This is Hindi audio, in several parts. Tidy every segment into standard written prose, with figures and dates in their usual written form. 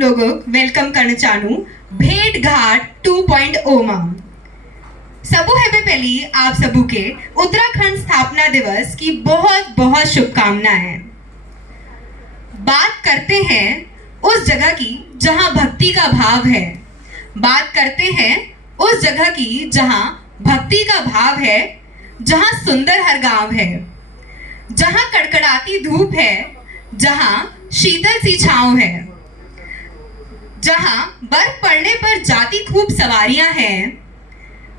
लोगोक वेलकम करना चाहूँ भेंट घाट 2.0 में। सबू है पहली आप सबू के उत्तराखंड स्थापना दिवस की बहुत बहुत शुभकामनाएं। बात करते हैं उस जगह की जहां भक्ति का भाव है, बात करते हैं उस जगह की जहां भक्ति का भाव है, जहां सुंदर हर गांव है, जहां कड़कड़ाती धूप है, जहां शीतल सी छांव है, जहां बर्फ पड़ने पर जाती खूब सवारियां हैं,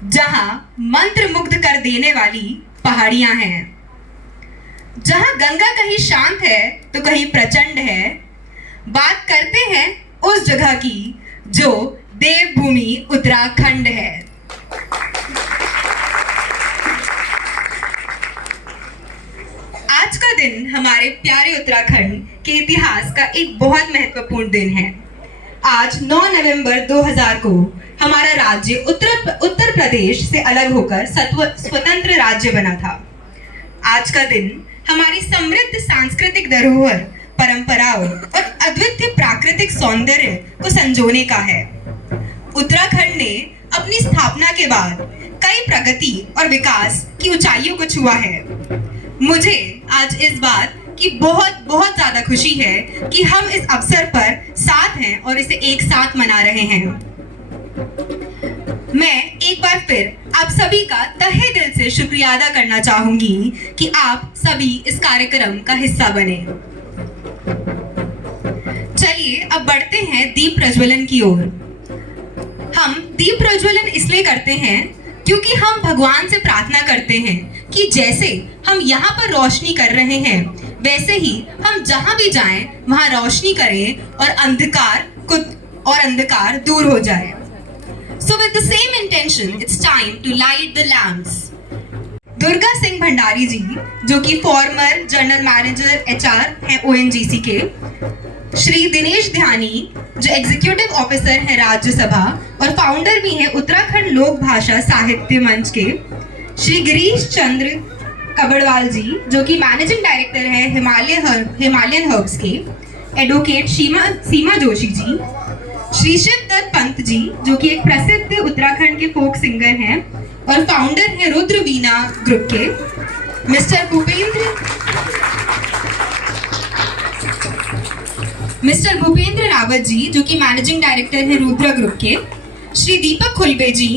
जहां मंत्र मुग्ध कर देने वाली पहाड़ियां हैं, जहां गंगा कहीं शांत है तो कहीं प्रचंड है। बात करते हैं उस जगह की जो देवभूमि उत्तराखंड है। आज का दिन हमारे प्यारे उत्तराखंड के इतिहास का एक बहुत महत्वपूर्ण दिन है। आज 9 नवंबर 2000 को हमारा राज्य उत्तर प्रदेश से अलग होकर स्वतंत्र राज्य बना था। आज का दिन हमारी समृद्ध सांस्कृतिक धरोहर, परंपराओं और अद्वितीय प्राकृतिक सौंदर्य को संजोने का है। उत्तराखंड ने अपनी स्थापना के बाद कई प्रगति और विकास की ऊंचाइयों को छुआ है। मुझे आज इस बात की बहुत बहुत ज्यादा खुशी है कि हम इस अवसर पर साथ हैं और इसे एक साथ मना रहे हैं। मैं एक बार फिर आप सभी का तहे दिल से शुक्रिया अदा करना चाहूंगी कि आप सभी इस कार्यक्रम का हिस्सा बने। चलिए अब बढ़ते हैं दीप प्रज्वलन की ओर। हम दीप प्रज्वलन इसलिए करते हैं क्योंकि हम भगवान से प्रार्थना करते हैं कि जैसे हम यहाँ पर रोशनी कर रहे हैं वैसे ही हम जहाँ भी जाएं वहाँ रोशनी करें और अंधकार दूर हो जाए। So with the same intention, it's time to light the lamps. Durga Singh Bhandari जी, जो कि फॉर्मर जनरल मैनेजर HR हैं ONGC के, श्री दिनेश ध्यानी, जो एग्जीक्यूटिव ऑफिसर हैं राज्यसभा और फाउंडर भी हैं उत्तराखंड लोक भाषा साहित्य मंच के, श्री गिरीश चंद्र कबड़वाल जी, जो कि मैनेजिंग डायरेक्टर हैं हिमालयन हर्ब्स के, एडवोकेट सीमा जोशी जी, श्री शिवदत्त पंत जी, जो कि एक प्रसिद्ध उत्तराखंड के फोक सिंगर हैं और फाउंडर हैं रुद्र वीणा ग्रुप के, मिस्टर भूपेंद्र रावत जी, जो कि मैनेजिंग डायरेक्टर हैं रुद्र ग्रुप के, श्री दीपक खुलबे जी,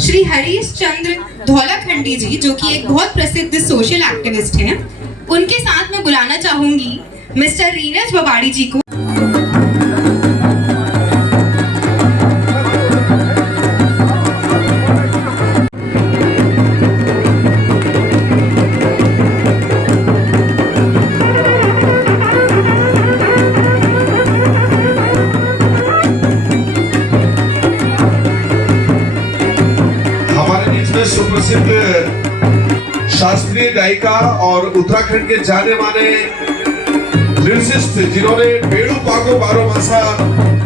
श्री हरीश चंद्र धौलाखंडी जी, जो कि एक बहुत प्रसिद्ध सोशल एक्टिविस्ट हैं। उनके साथ मैं बुलाना चाहूंगी मिस्टर रीनज बबाड़ी जी को। सुप्रसिद्ध शास्त्रीय गायिका और उत्तराखंड के जाने माने लिरिसिस्ट जिन्होंने बेड़ू पागो बारो मासा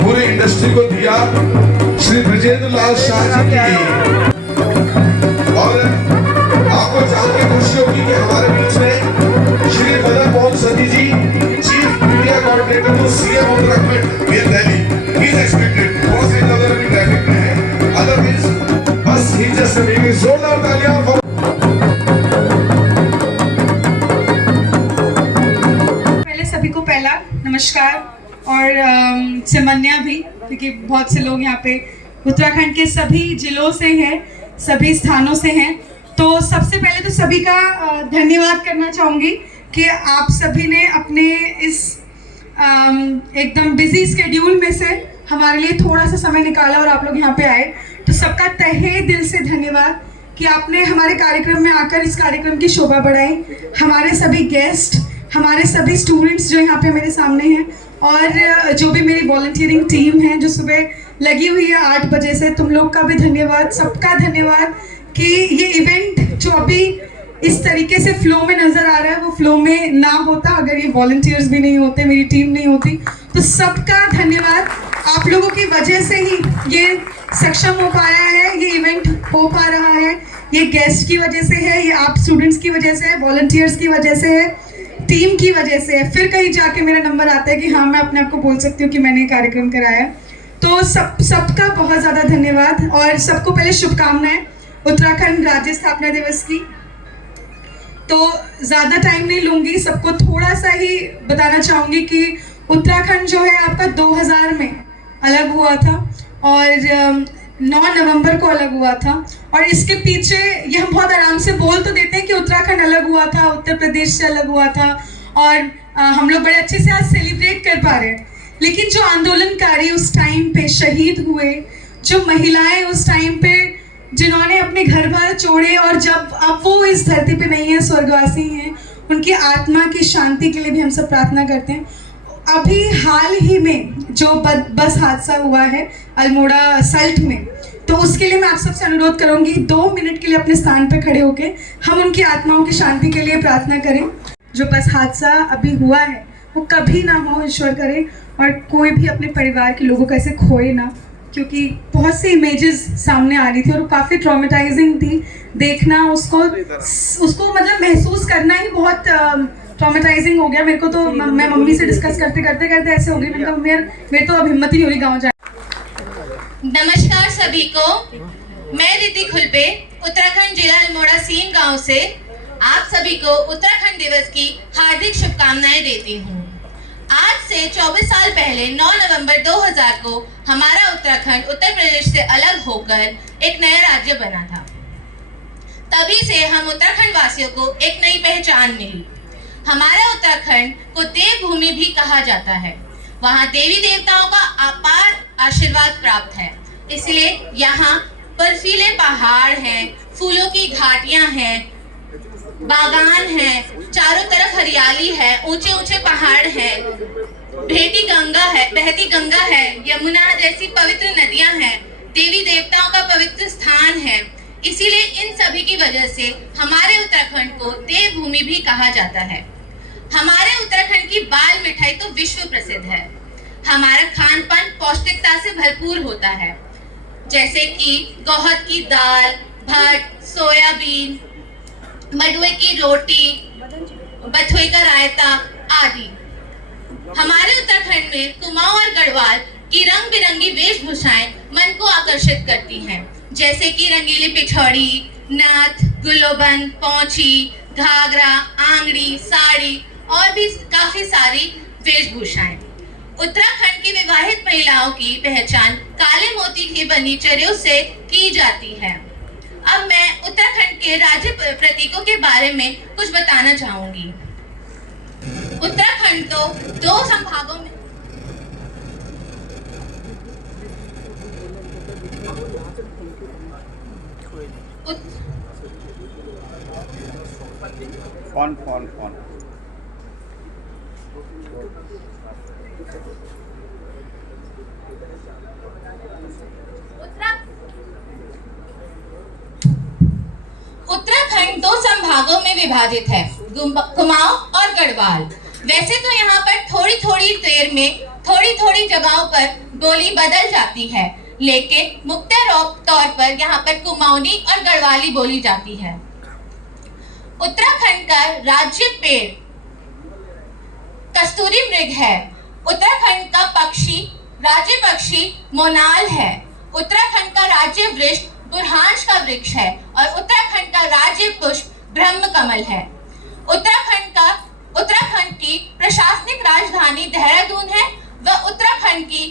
पूरी इंडस्ट्री को दिया, श्री ब्रिजेंद्र लाल शाह जी की। और आपको जान के खुशी होगी कि हमारे बीच में Shri Madan Mohan Sati ji, chief media coordinator to CM Uttarakhand in Delhi, he is expected. थोड़ा सा नजर भी ट्रैफिक में है, अदरवाइज बस ही जस्ट मेकिंग जोरदार तालियां। पहले सभी को पहला नमस्कार और सिमन्या भी, क्योंकि बहुत से लोग यहाँ पे उत्तराखंड के सभी जिलों से हैं, सभी स्थानों से हैं। तो सबसे पहले तो सभी का धन्यवाद करना चाहूँगी कि आप सभी ने अपने इस एकदम बिजी स्केड्यूल में से हमारे लिए थोड़ा सा समय निकाला और आप लोग यहाँ पे आए। तो सबका तहे दिल से धन्यवाद कि आपने हमारे कार्यक्रम में आकर इस कार्यक्रम की शोभा बढ़ाई। हमारे सभी गेस्ट, हमारे सभी स्टूडेंट्स जो यहाँ पे मेरे सामने हैं और जो भी मेरी वॉलंटियरिंग टीम है जो सुबह लगी हुई है 8 बजे से, तुम लोग का भी धन्यवाद, सबका धन्यवाद कि ये इवेंट जो अभी इस तरीके से फ्लो में नज़र आ रहा है वो फ्लो में ना होता अगर ये वॉलंटियर्स भी नहीं होते, मेरी टीम नहीं होती। तो सबका धन्यवाद, आप लोगों की वजह से ही ये सक्षम हो पाया है, ये इवेंट हो पा रहा है, ये गेस्ट की वजह से है, ये आप स्टूडेंट्स की वजह से है, वॉलंटियर्स की वजह से है, टीम की वजह से फिर कहीं जाके मेरा नंबर आता है कि हाँ मैं अपने आप को बोल सकती हूँ कि मैंने कार्यक्रम कराया। तो सबका बहुत ज़्यादा धन्यवाद और सबको पहले शुभकामनाएं उत्तराखंड राज्य स्थापना दिवस की। तो ज़्यादा टाइम नहीं लूँगी, सबको थोड़ा सा ही बताना चाहूँगी कि उत्तराखंड जो है आपका 2000 में अलग हुआ था और 9 नवंबर को अलग हुआ था। और इसके पीछे ये हम बहुत आराम से बोल तो देते हैं कि उत्तराखंड अलग हुआ था, उत्तर प्रदेश से अलग हुआ था और हम लोग बड़े अच्छे से आज सेलिब्रेट कर पा रहे हैं, लेकिन जो आंदोलनकारी उस टाइम पे शहीद हुए, जो महिलाएं उस टाइम पे जिन्होंने अपने घर बार छोड़े और जब अब वो इस धरती पे नहीं है, स्वर्गवासी हैं, उनकी आत्मा की शांति के लिए भी हम सब प्रार्थना करते हैं। अभी हाल ही में जो बस हादसा हुआ है अल्मोड़ा सल्ट में, तो उसके लिए मैं आप सबसे अनुरोध करूंगी 2 मिनट के लिए अपने स्थान पर खड़े होके हम उनकी आत्माओं की शांति के लिए प्रार्थना करें। जो बस हादसा अभी हुआ है वो कभी ना हो, ईश्वर करे, और कोई भी अपने परिवार के लोगों को ऐसे खोए ना, क्योंकि बहुत सी इमेजेस सामने आ रही थी और वो काफ़ी ट्रॉमेटाइजिंग थी। देखना उसको मतलब महसूस करना ही बहुत ट्रॉमेटाइजिंग हो गया मेरे को। तो मैं मम्मी से डिस्कस करते करते ऐसे हो गई, मैंने कहा मेरे तो अब हिम्मत ही नहीं हो रही गाँव जाए। नमस्कार सभी को, मैं रिद्धि खुलपे उत्तराखंड जिला अल्मोड़ा सीन गांव से आप सभी को उत्तराखंड दिवस की हार्दिक शुभकामनाएं देती हूं। आज से 24 साल पहले 9 नवंबर 2000 को हमारा उत्तराखंड उत्तर प्रदेश से अलग होकर एक नया राज्य बना था। तभी से हम उत्तराखंड वासियों को एक नई पहचान मिली। हमारा उत्तराखंड को देवभूमि भी कहा जाता है। वहाँ देवी देवताओं का अपार आशीर्वाद प्राप्त है, इसलिए यहाँ बर्फीले पहाड़ हैं, फूलों की घाटियाँ हैं, बागान हैं, चारों तरफ हरियाली है, ऊंचे ऊंचे पहाड़ हैं, बहती गंगा है, यमुना जैसी पवित्र नदियाँ हैं, देवी देवताओं का पवित्र स्थान है। इसीलिए इन सभी की वजह से हमारे उत्तराखंड को देवभूमि भी कहा जाता है। हमारे उत्तराखंड की बाल मिठाई तो विश्व प्रसिद्ध है। हमारा खान पान पौष्टिकता से भरपूर होता है, जैसे कि गौहद की दाल, भट, सोयाबीन, मडुए की रोटी, बथुए का रायता आदि। हमारे उत्तराखंड में कुमाऊं और गढ़वाल की रंग बिरंगी वेशभूषाएं मन को आकर्षित करती हैं, जैसे कि रंगीली पिछौड़ी, नथ, गुलोबन, पौंची, घाघरा, आंगड़ी, साड़ी और भी काफी सारी वेशभूषाएं। उत्तराखंड की विवाहित महिलाओं की पहचान काले मोती की बनी चरियों से की जाती है। अब मैं उत्तराखंड के राज्य प्रतीकों के बारे में कुछ बताना चाहूंगी। उत्तराखंड तो 2 संभागों में उत्तराखंड 2 संभागों में विभाजित है, कुमाऊं और गढ़वाल। वैसे तो यहाँ पर थोड़ी थोड़ी देर में थोड़ी जगहों पर बोली बदल जाती है, लेकिन मुख्य तौर पर यहाँ पर कुमाऊनी और गढ़वाली बोली जाती है। उत्तराखंड का राज्य पेड़ कस्तूरी मृग है। उत्तराखंड का राज्य पक्षी मोनाल है। उत्तराखंड का राज्य वृक्ष बुरहांश का वृक्ष है और उत्तराखंड का राज्य पुष्प ब्रह्म कमल है। उत्तराखंड की प्रशासनिक राजधानी देहरादून है व उत्तराखंड की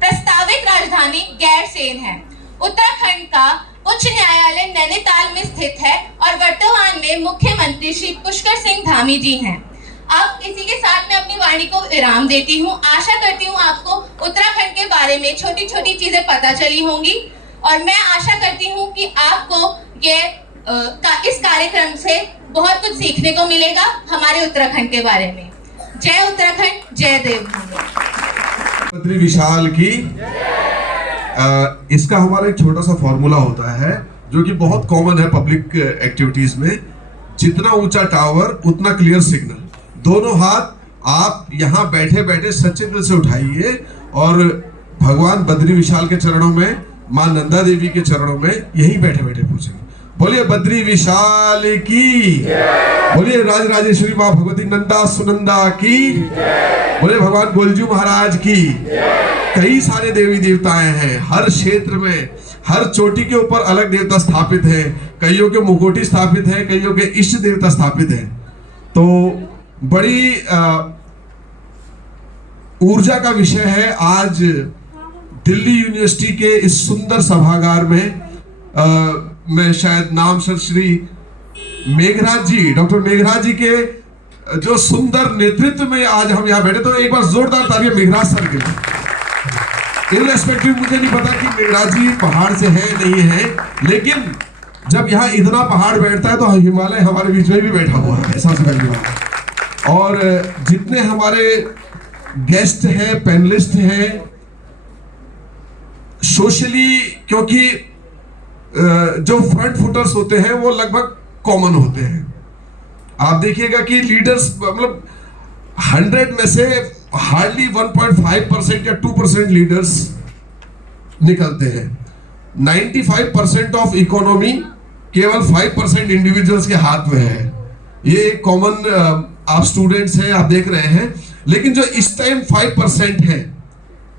प्रस्तावित राजधानी गैरसैंण है। उत्तराखंड का उच्च न्यायालय नैनीताल में स्थित है और वर्तमान में मुख्यमंत्री श्री पुष्कर सिंह धामी जी हैं। अब इसी के साथ मैं अपनी वाणी को विराम देती हूँ। आशा करती हूँ आपको उत्तराखंड के बारे में छोटी छोटी चीजें पता चली होंगी और मैं आशा करती हूँ कि आपको इस कार्यक्रम से बहुत कुछ सीखने को मिलेगा हमारे उत्तराखंड के बारे में। जय उत्तराखंड, जय देवभूमि। बद्री विशाल की इसका हमारा एक छोटा सा फॉर्मूला होता है जो कि बहुत कॉमन है पब्लिक एक्टिविटीज में। जितना ऊंचा टावर उतना क्लियर सिग्नल। दोनों हाथ आप यहाँ बैठे बैठे सच्चे दिल से उठाइए और भगवान बद्री विशाल के चरणों में, मां नंदा देवी के चरणों में यहीं बैठे बैठे पूछेंगे। बोलिए बद्री विशाल की, बोलिए राजराजेश्वरी माँ भगवती नंदा सुनंदा की, बोलिए भगवान गोलजू महाराज की। कई सारे देवी देवताएं हैं, हर क्षेत्र में हर चोटी के ऊपर अलग देवता स्थापित है, कईयों के मुखोटी स्थापित है, कईयों के इष्ट देवता स्थापित है। तो बड़ी ऊर्जा का विषय है आज दिल्ली यूनिवर्सिटी के इस सुंदर सभागार में। मैं शायद नाम सर श्री मेघराज जी, डॉक्टर मेघराज जी के जो सुंदर नेतृत्व में आज हम यहाँ बैठे, तो एक बार जोरदार तालियां मेघराज सर के लिए। इनरेस्पेक्टिव मुझे नहीं पता कि मेघराज जी पहाड़ से है नहीं है, लेकिन जब यहाँ इतना पहाड़ बैठता है तो हिमालय हमारे बीच में भी बैठा हुआ है, सबसे पहली बात। और जितने हमारे गेस्ट हैं, पैनलिस्ट हैं, सोशली क्योंकि जो फ्रंट फुटर्स होते हैं वो लगभग कॉमन होते हैं। आप देखिएगा कि लीडर्स मतलब 100 में से हार्डली 1.5% या 2% लीडर्स निकलते हैं। 95% ऑफ इकोनॉमी केवल 5% इंडिविजुअल्स के हाथ में है। ये कॉमन आप स्टूडेंट्स हैं, आप देख रहे हैं। लेकिन जो इस टाइम 5% है,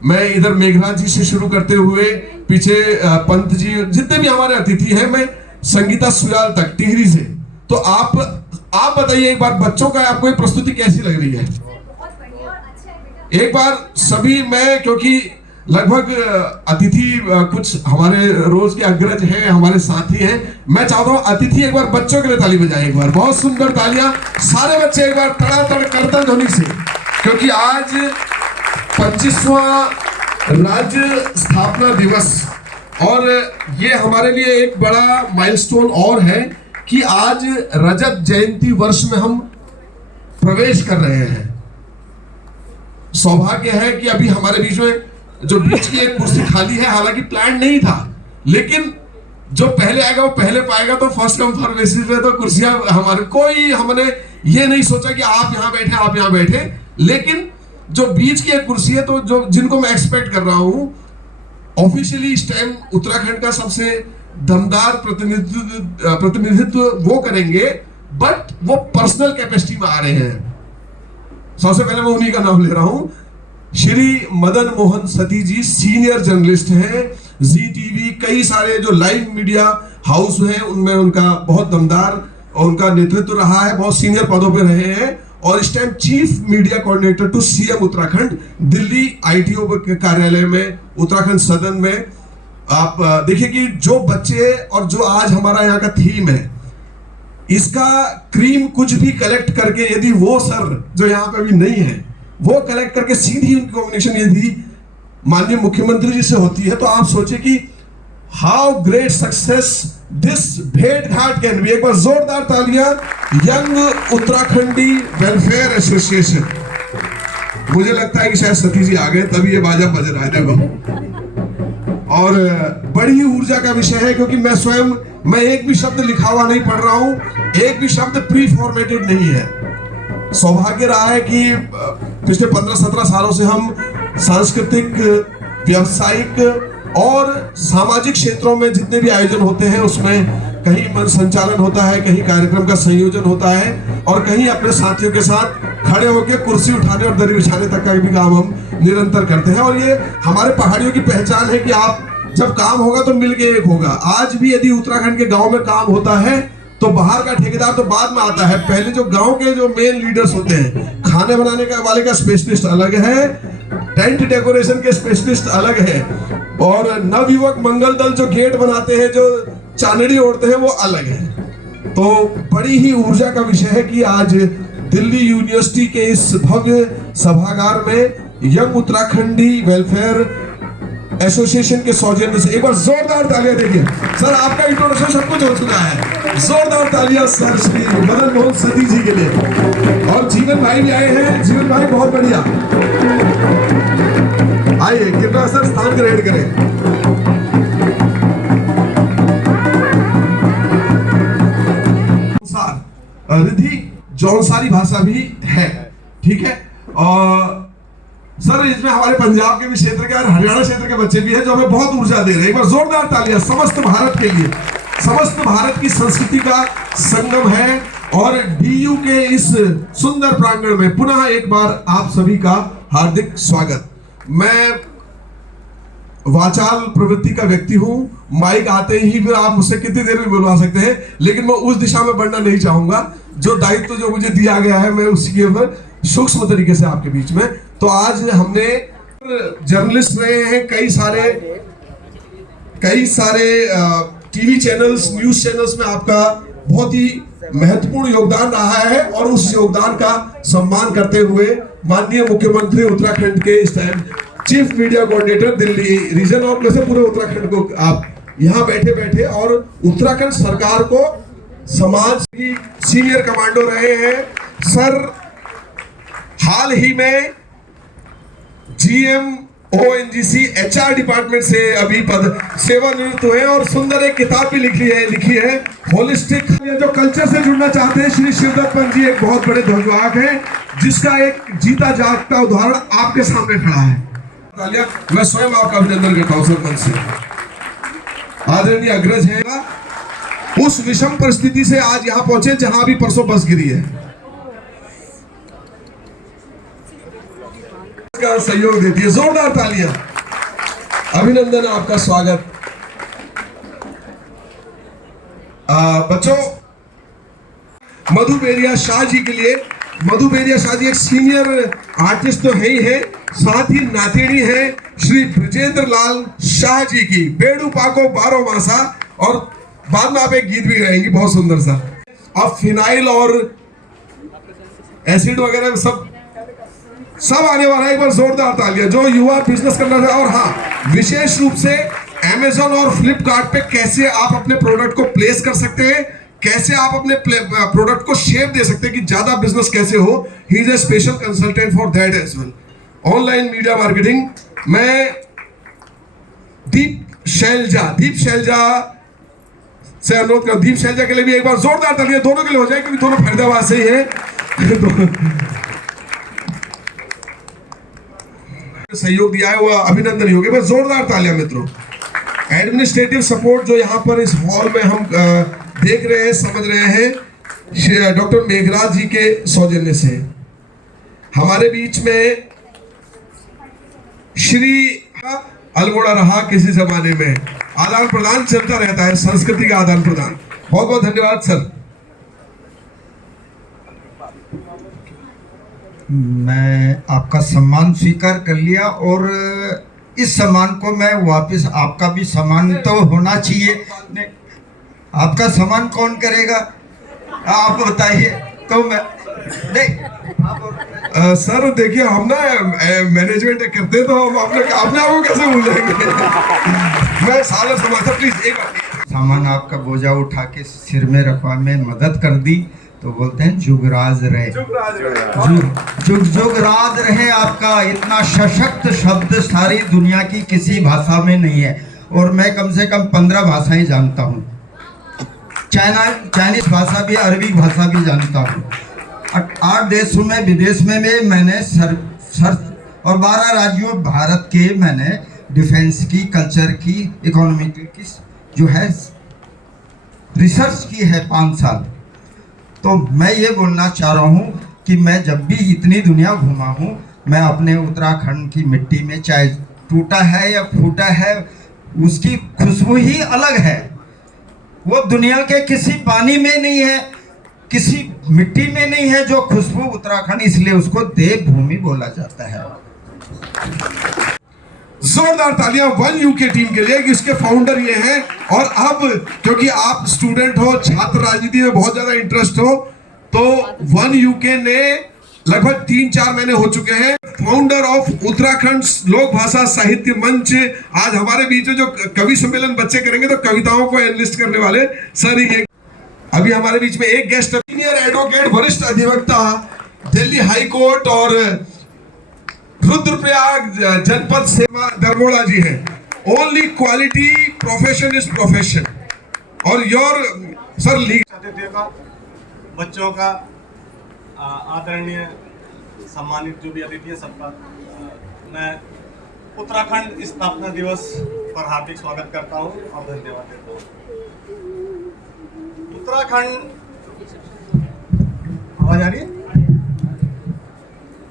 मैं इधर मेघराज जी से शुरू करते हुए पीछे पंत जी, जितने भी हमारे अतिथि हैं, मैं संगीता सुयाल तक टिहरी से। तो आप बताइए एक बार, बच्चों का आपको ये प्रस्तुति कैसी लग रही है? एक बार सभी, मैं क्योंकि लगभग अतिथि कुछ हमारे रोज के अग्रज हैं, हमारे साथी हैं, मैं चाहता हूं अतिथि एक बार बच्चों के लिए ताली बजाएं। एक बार बहुत सुंदर तालियां, सारे बच्चे एक बार तड़ातड़ करतन ध्वनि से, क्योंकि आज 25वां राज्य स्थापना दिवस, और ये हमारे लिए एक बड़ा माइलस्टोन और है कि आज रजत जयंती वर्ष में हम प्रवेश कर रहे हैं। सौभाग्य है कि अभी हमारे बीच में जो बीच की एक कुर्सी खाली है, हालांकि प्लान नहीं था, लेकिन जो पहले आएगा वो पहले पाएगा। तो फर्स्ट कम फर्स्ट बेसिस पे तो कुर्सियां हमारे, कोई हमने ये नहीं सोचा कि आप यहां बैठे आप यहां बैठे, लेकिन जो बीच की एक कुर्सी है, तो जो जिनको मैं एक्सपेक्ट कर रहा हूं ऑफिशियली इस टाइम उत्तराखंड का सबसे दमदार प्रतिनिधित्व वो करेंगे, बट वो पर्सनल कैपेसिटी में आ रहे हैं। सबसे पहले मैं उन्हीं का नाम ले रहा हूं, श्री मदन मोहन सती जी, सीनियर जर्नलिस्ट हैं, जी टीवी, कई सारे जो लाइव मीडिया हाउस हैं उनमें उनका बहुत दमदार और उनका नेतृत्व रहा है, बहुत सीनियर पदों पे रहे हैं, और इस time chief media coordinator to CM Uttarakhand, Delhi ITO के कार्यालय में, उत्तराखंड सदन में। आप देखिए कि जो बच्चे और जो आज हमारा यहाँ का थीम है, इसका क्रीम कुछ भी कलेक्ट करके, यदि वो सर जो यहाँ पे भी नहीं है वो कलेक्ट करके सीधी उनकी कॉम्बिनेशन यदि माननीय मुख्यमंत्री जी से होती है, तो आप सोचिए कि हाउ ग्रेट सक्सेस दिस भेंट घाट कैन बी। एक बार जोरदार तालियां यंग उत्तराखंडी वेलफेयर एसोसिएशन। मुझे लगता है कि शायद सती जी आ गए तभी ये बाजा बज रहा है, देखो। और बड़ी ही ऊर्जा का विषय है, क्योंकि मैं स्वयं एक भी शब्द लिखा हुआ नहीं पढ़ रहा हूं, एक भी शब्द प्री फॉर्मेटेड नहीं है। सौभाग्य रहा है कि पिछले 15-17 सालों से हम सांस्कृतिक, व्यावसायिक और सामाजिक क्षेत्रों में जितने भी आयोजन होते हैं उसमें कहीं मंच संचालन होता है, कहीं कार्यक्रम का संयोजन होता है, और कहीं अपने साथियों के साथ खड़े होकर कुर्सी उठाने और दरी बिछाने तक का भी काम हम निरंतर करते हैं। और ये हमारे पहाड़ियों की पहचान है कि आप जब काम होगा तो मिलके एक होगा। आज भी यदि उत्तराखंड के गांव में काम होता है तो बाहर का ठेकेदार तो बाद में आता है, पहले जो गांव के जो मेन लीडर्स होते हैं, खाने बनाने का वाले का स्पेशलिस्ट अलग है, टेंट डेकोरेशन के स्पेशलिस्ट अलग है, और नवयुवक मंगल दल जो गेट बनाते हैं, जो चांदड़ी ओढ़ते हैं, वो अलग है। तो बड़ी ही ऊर्जा का विषय है कि आज दिल्ली यूनिवर्सिटी के इस भव्य सभागार में यंग उत्तराखंडी वेलफेयर एसोसिएशन के सौजन्य से एक बार जोरदार तालियां देखिए। सर आपका इंट्रोडक्शन सब कुछ हो चुका है, जोरदार तालियां सर श्री मदन मोहन सती जी के लिए। और जीवन भाई भी आए हैं, जीवन भाई बहुत बढ़िया, आइए कृपया सर स्थान ग्रहण करें। रिद्धि जौनसारी भाषा भी है, ठीक है। और सर इसमें हमारे पंजाब के भी क्षेत्र के और हरियाणा क्षेत्र के बच्चे भी हैं जो हमें बहुत ऊर्जा दे रहे हैं। एक बार जोरदार तालियां समस्त भारत के लिए, समस्त भारत की संस्कृति का संगम है। और डीयू के इस सुंदर प्रांगण में पुनः एक बार आप सभी का हार्दिक स्वागत। मैं वाचाल प्रवृत्ति का व्यक्ति हूं, माइक आते ही फिर आप मुझसे कितनी देर में बुलवा सकते हैं, लेकिन मैं उस दिशा में बढ़ना नहीं चाहूंगा। जो दायित्व जो मुझे दिया गया है मैं उसकी ऊपर सूक्ष्म तरीके से आपके बीच में। तो आज हमने जर्नलिस्ट रहे हैं, कई सारे टीवी चैनल्स, न्यूज चैनल्स में आपका बहुत ही महत्वपूर्ण योगदान रहा है और उस योगदान का सम्मान करते हुए माननीय मुख्यमंत्री उत्तराखंड के इस time chief media coordinator Delhi region और वैसे पूरे उत्तराखंड को आप यहाँ बैठे बैठे और उत्तराखंड सरकार को समाज की सीनियर कमांडो रहे हैं सर। हाल ही में जीएम ONGC HR डिपार्टमेंट से अभी पद सेवानिवृत्त हुए और सुंदर एक किताब भी लिखी है होलिस्टिक। जो कल्चर से जुड़ना चाहते हैं, श्री शिवदत्त पंत जी एक बहुत बड़े ध्वजवाहक हैं जिसका एक जीता जागता उदाहरण आपके सामने खड़ा है। मैं स्वयं आपका अभिनंदन करता हूं सर मन से। आदरणीय अग्रज है, उस विषम परिस्थिति से आज यहां पहुंचे जहां अभी परसों बस गिरी है, का सहयोग देती है। जोरदार तालियां। अभिनंदन, आपका स्वागत। बच्चों, मधु बेरिया शाह जी के लिए, मधु बेरिया शाह जी एक सीनियर आर्टिस्ट तो है ही है, साथ ही नातेड़ी है श्री ब्रजेंद्र लाल शाह जी की बेड़ू पाको बारो मासा, और बाद में आप एक गीत भी गाएंगी बहुत सुंदर सा। अब फिनाइल और एसिड वगैरह सब आने वाला है। एक बार जोरदार तालियां। जो युवा बिजनेस करना चाहे, और हाँ, विशेष रूप से अमेज़न और फ्लिपकार्ट पे कैसे आप अपने प्रोडक्ट को प्लेस कर सकते हैं, कैसे आप अपने प्रोडक्ट को शेप दे सकते हैं कि ज्यादा बिजनेस कैसे हो, he is a special consultant for that as well. Online media marketing, मैं दीप शैलजा से अनुरोध कर, दीप शैलजा के लिए भी एक बार जोरदार तालियां, दोनों के लिए हो जाए क्योंकि दोनों फरीदाबाद से ही है। सहयोग दिया है वो अभिनंदन ही होगा। बस जोरदार तालियां मित्रों। एडमिनिस्ट्रेटिव सपोर्ट जो यहाँ पर इस हॉल में हम देख रहे हैं, समझ रहे हैं, डॉक्टर मेघराज जी के सौजन्य से हमारे बीच में श्री अल्मोड़ा रहा किसी जमाने में, आदान प्रदान चलता रहता है, संस्कृति का आदान प्रदान। बहुत बहुत धन्यवाद सर। मैं आपका सम्मान स्वीकार कर लिया और इस सम्मान को मैं वापस, आपका भी सम्मान तो होना चाहिए। आपका सम्मान कौन करेगा आप बताइए। तो मैं नहीं सर देखिए, हम ना मैनेजमेंट करते हैं तो हम अपने आप को कैसे भूल जाएंगे। मैं सादर समाचार प्लीज एक सामान आपका बोझा उठा के सिर में रखवा में मदद कर दी तो बोलते हैं जुगराज रहे, जुगराज रहे। आपका इतना सशक्त शब्द सारी दुनिया की किसी भाषा में नहीं है, और मैं कम से कम 15 भाषाएं जानता हूँ। चाइनीज भाषा भी, अरबी भाषा भी जानता हूँ। 8 देशों में, विदेश में मैंने सर और 12 राज्यों भारत के मैंने डिफेंस की, कल्चर की, इकोनॉमी की जो है रिसर्च की है 5 साल। तो मैं ये बोलना चाह रहा हूँ कि मैं जब भी इतनी दुनिया घूमा हूँ, मैं अपने उत्तराखंड की मिट्टी में, चाहे टूटा है या फूटा है, उसकी खुशबू ही अलग है। वो दुनिया के किसी पानी में नहीं है, किसी मिट्टी में नहीं है जो खुशबू उत्तराखंड, इसलिए उसको देवभूमि बोला जाता है। जोरदार तालियां 1UK टीम के लिए कि इसके फाउंडर ये हैं। और अब क्योंकि आप स्टूडेंट हो, छात्र राजनीति में बहुत ज्यादा इंटरेस्ट हो, तो 1UK ने लगभग 3-4 महीने हो चुके हैं फाउंडर ऑफ उत्तराखंड लोक भाषा साहित्य मंच। आज हमारे बीच में जो कवि सम्मेलन बच्चे करेंगे तो कविताओं को एनलिस्ट करने वाले सर ही है। अभी हमारे बीच में एक गेस्ट, सीनियर एडवोकेट, वरिष्ठ अधिवक्ता, दिल्ली हाई कोर्ट और रुद्रप्रयाग जनपद सेवा दरमोड़ा जी हैं। Only quality, profession is profession. और योर सर अतिथियों का, बच्चों का, आदरणीय सम्मानित जो भी अतिथि है सबका मैं उत्तराखंड स्थापना दिवस पर हार्दिक स्वागत करता हूं और धन्यवाद देता हूं। उत्तराखंड, आवाज आ रही है?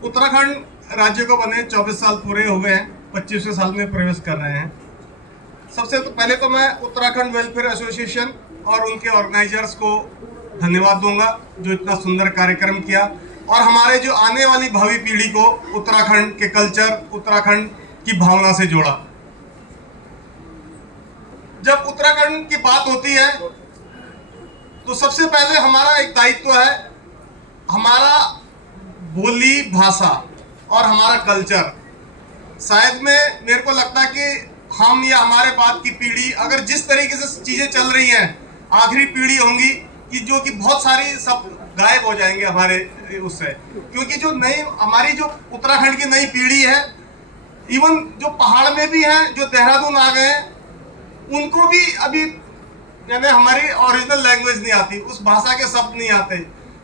उत्तराखंड राज्य को बने 24 साल पूरे हो गए हैं, 25वें साल में प्रवेश कर रहे हैं। सबसे तो पहले तो मैं उत्तराखंड वेलफेयर एसोसिएशन और उनके ऑर्गेनाइजर्स को धन्यवाद दूंगा जो इतना सुंदर कार्यक्रम किया और हमारे जो आने वाली भावी पीढ़ी को उत्तराखंड के कल्चर, उत्तराखंड की भावना से जोड़ा। जब उत्तराखंड की बात होती है तो सबसे पहले हमारा एक दायित्व है, हमारा बोली भाषा और हमारा कल्चर। शायद मेरे को लगता है कि हम या हमारे बाद की पीढ़ी अगर जिस तरीके से चीजें चल रही हैं, आखिरी पीढ़ी होंगी कि जो कि बहुत सारी सब गायब हो जाएंगे हमारे उससे, क्योंकि जो नई हमारी जो उत्तराखंड की नई पीढ़ी है, इवन जो पहाड़ में भी हैं, जो देहरादून आ गए हैं, उनको भी अभी यानी हमारी ओरिजिनल लैंग्वेज नहीं आती, उस भाषा के शब्द नहीं आते।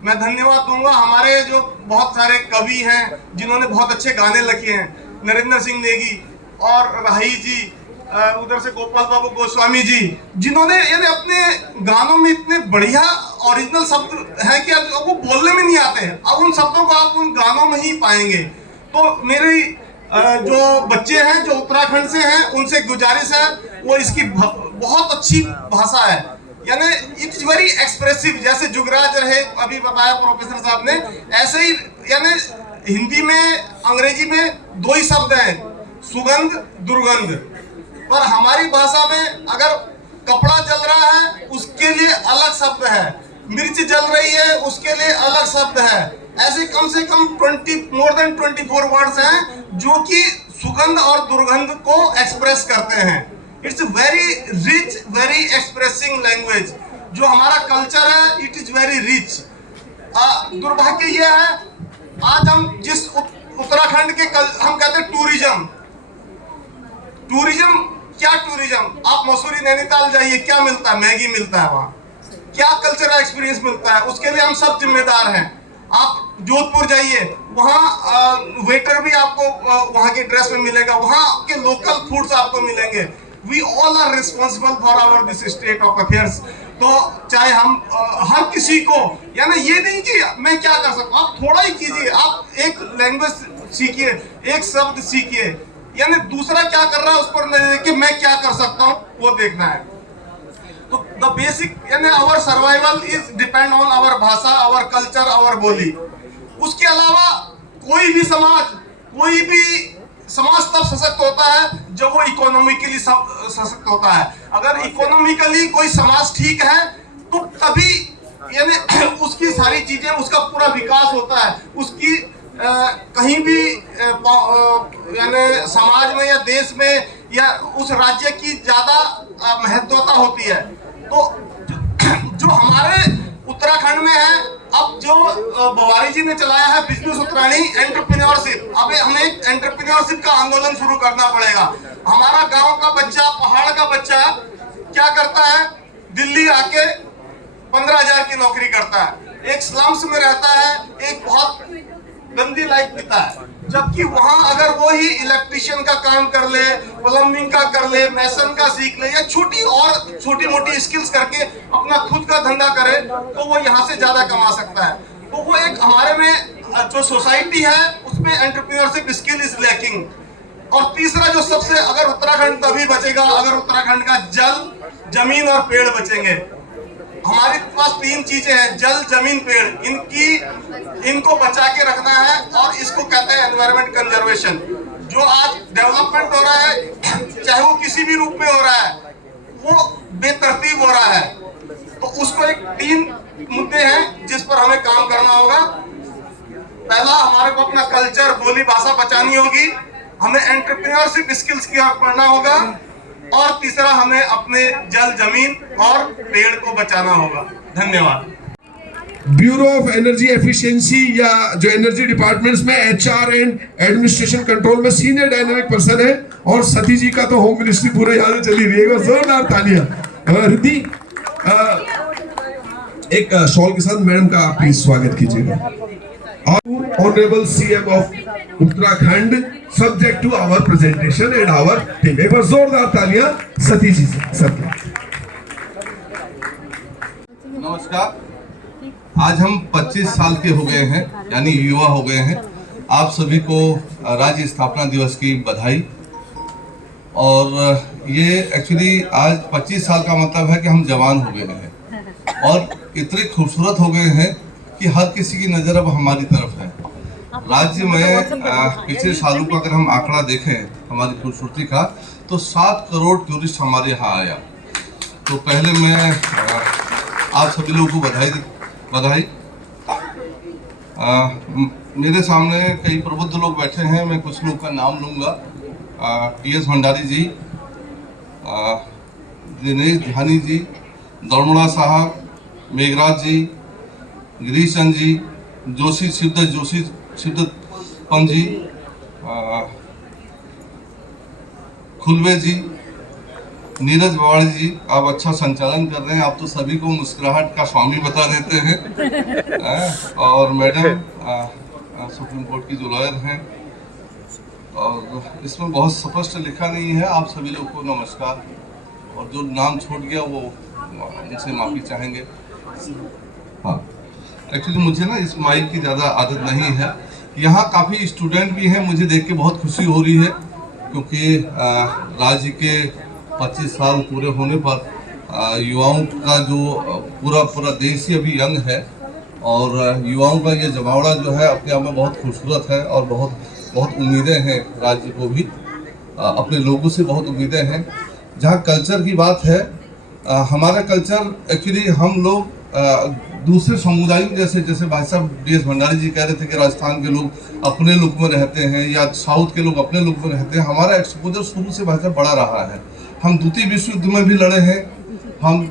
मैं धन्यवाद दूंगा हमारे जो बहुत सारे कवि हैं जिन्होंने बहुत अच्छे गाने लिखे हैं, नरेंद्र सिंह नेगी और राही जी, उधर से गोपाल बाबू गोस्वामी जी, जिन्होंने यानी अपने गानों में इतने बढ़िया ओरिजिनल शब्द हैं कि अब वो बोलने में नहीं आते हैं। अब उन शब्दों को आप उन गानों में ही पाएंगे। तो मेरी जो बच्चे हैं जो उत्तराखंड से हैं उनसे गुजारिश है, वो इसकी बहुत अच्छी भाषा है, यानी इट इज वेरी एक्सप्रेसिव। जैसे जुगराज रहे अभी बताया प्रोफेसर साहब ने, ऐसे ही यानी हिंदी में अंग्रेजी में दो ही शब्द हैं, सुगंध दुर्गंध, पर हमारी भाषा में अगर कपड़ा जल रहा है उसके लिए अलग शब्द है, मिर्च जल रही है उसके लिए अलग शब्द है। ऐसे कम से कम मोर देन 24 वर्ड्स हैं जो कि सुगंध और दुर्गंध को एक्सप्रेस करते हैं। It's very rich, very expressing language. जो हमारा कल्चर है इट इज वेरी रिच। दुर्भाग्य यह है आज हम जिस उत्तराखंड के हम कहते हैं टूरिज्म, क्या टूरिज्म? आप मसूरी नैनीताल जाइए, क्या मिलता है? मैगी मिलता है वहाँ। क्या कल्चरल एक्सपीरियंस मिलता है? उसके लिए हम सब जिम्मेदार हैं। आप जोधपुर जाइए, वहाँ वेटर भी आपको वहाँ की ड्रेस में मिलेगा, वहाँ के लोकल फूड्स आपको मिलेंगे। We all are responsible for our this state of affairs. तो चाहे हम हर किसी को, यानी ये नहीं कि मैं क्या कर सकता हूँ, आप थोड़ा ही कीजिए, आप एक लैंग्वेज सीखिए, एक शब्द सीखिए, यानी दूसरा क्या कर रहा है उस पर नहीं देख के मैं क्या कर सकता हूँ वो देखना है। तो द बेसिक यानी our survival is depend on our bhasha, our culture, our boli. उसके अलावा कोई भी समाज तब सशक्त होता है जब वो इकोनॉमिकली सशक्त होता है। अगर इकोनॉमिकली कोई समाज ठीक है तो तभी यानी उसकी सारी चीजें, उसका पूरा विकास होता है, उसकी कहीं भी यानी समाज में या देश में या उस राज्य की ज्यादा महत्वता होती है। तो जो हमारे उत्तराखंड में है, अब जो बवारी जी ने चलाया है बिजनेस उत्तराणी एंटरप्रेन्योरशिप, अब हमें एंटरप्रेन्योरशिप का आंदोलन शुरू करना पड़ेगा। हमारा गांव का बच्चा, पहाड़ का बच्चा क्या करता है? दिल्ली आके 15,000 की नौकरी करता है, एक स्लम्स में रहता है, एक बहुत गंदी लाइफ बीता है। जबकि वहां अगर वो ही इलेक्ट्रिशियन का काम कर ले, प्लम्बिंग का कर ले, मैसन का सीख ले या छोटी मोटी स्किल्स करके अपना खुद का धंधा करे तो वो यहाँ से ज्यादा कमा सकता है। तो वो एक हमारे में जो सोसाइटी है उसमें एंटरप्रेन्योरशिप स्किल इज लैकिंग। और तीसरा जो सबसे, अगर उत्तराखंड तभी बचेगा अगर उत्तराखंड का जल, जमीन और पेड़ बचेंगे। हमारे पास 3 चीजें हैं, जल, जमीन, पेड़। इनको बचा के रखना है और इसको कहते हैं एनवायरमेंट कंजर्वेशन। जो आज डेवलपमेंट हो रहा है, चाहे वो किसी भी रूप में हो रहा है, वो बेतरतीब हो रहा है। तो उसको 3 मुद्दे हैं जिस पर हमें काम करना होगा। पहला, हमारे को अपना कल्चर, बोली, भाषा बचानी होगी। हमें एंटरप्रेन्योरशिप स्किल्स की ओर पढ़ना होगा। और तीसरा, हमें अपने जल, जमीन और पेड़ को बचाना होगा। धन्यवाद। ब्यूरो ऑफ एनर्जी एफिशिएंसी या जो एनर्जी डिपार्टमेंट्स में HR एंड एडमिनिस्ट्रेशन कंट्रोल में सीनियर डायनेमिक पर्सन है, और सती जी का तो होम मिनिस्ट्री पूरे यहाँ से चली रही है। जोरदार तालियां। रिद्धि, एक शॉल के साथ मैडम का प्लीज स्वागत कीजिएगा। Honorable CM of Uttarakhand, subject to our presentation and our team. एक बार जोरदार तालियां सती जी से सबके। नमस्कार। आज हम 25 साल के हो गए हैं, यानी युवा हो गए हैं। आप सभी को राज्य स्थापना दिवस की बधाई। और ये एक्चुअली आज 25 साल का मतलब है कि हम जवान हो गए हैं और इतने खूबसूरत हो गए हैं कि हर किसी की नज़र अब हमारी तरफ है। राज्य में पिछले सालों का अगर हम आंकड़ा देखें हमारी खूबसूरती का, तो 7 करोड़ टूरिस्ट हमारे यहाँ आया। तो पहले मैं आप सभी लोगों को बधाई। मेरे सामने कई प्रबुद्ध लोग बैठे हैं, मैं कुछ लोग का नाम लूँगा। टी.एस. भंडारी जी, दिनेश धानी जी, दौड़मुड़ा साहब, मेघराज जी, गिरीश चंद जी, शिवदत्त पंत जी, खुलवे जी, नीरज बवाड़ी जी। आप अच्छा संचालन कर रहे हैं, आप तो सभी को मुस्कुराहट का स्वामी बता देते हैं। और मैडम सुप्रीम कोर्ट की जो लॉयर हैं, और इसमें बहुत स्पष्ट लिखा नहीं है। आप सभी लोग को नमस्कार, और जो नाम छूट गया वो उनसे माफ़ी चाहेंगे। हाँ, एक्चुअली मुझे ना इस माइक की ज़्यादा आदत नहीं है। यहाँ काफ़ी स्टूडेंट भी हैं, मुझे देख के बहुत खुशी हो रही है, क्योंकि राज्य के 25 साल पूरे होने पर युवाओं का जो पूरा देश ही अभी यंग है, और युवाओं का ये जमावड़ा जो है अपने आप में बहुत खूबसूरत है, और बहुत उम्मीदें हैं राज्य को भी, अपने लोगों से बहुत उम्मीदें हैं। जहाँ कल्चर की बात है, हमारा कल्चर एक्चुअली हम लोग दूसरे समुदायों जैसे भाई साहब टी.एस. भंडारी जी कह रहे थे कि राजस्थान के लोग अपने लुक में रहते हैं या साउथ के लोग अपने लुक में रहते हैं। हमारा एक्सपोजर शुरू से भाई साहब बढ़ा रहा है। हम द्वितीय विश्व युद्ध में भी लड़े हैं, हम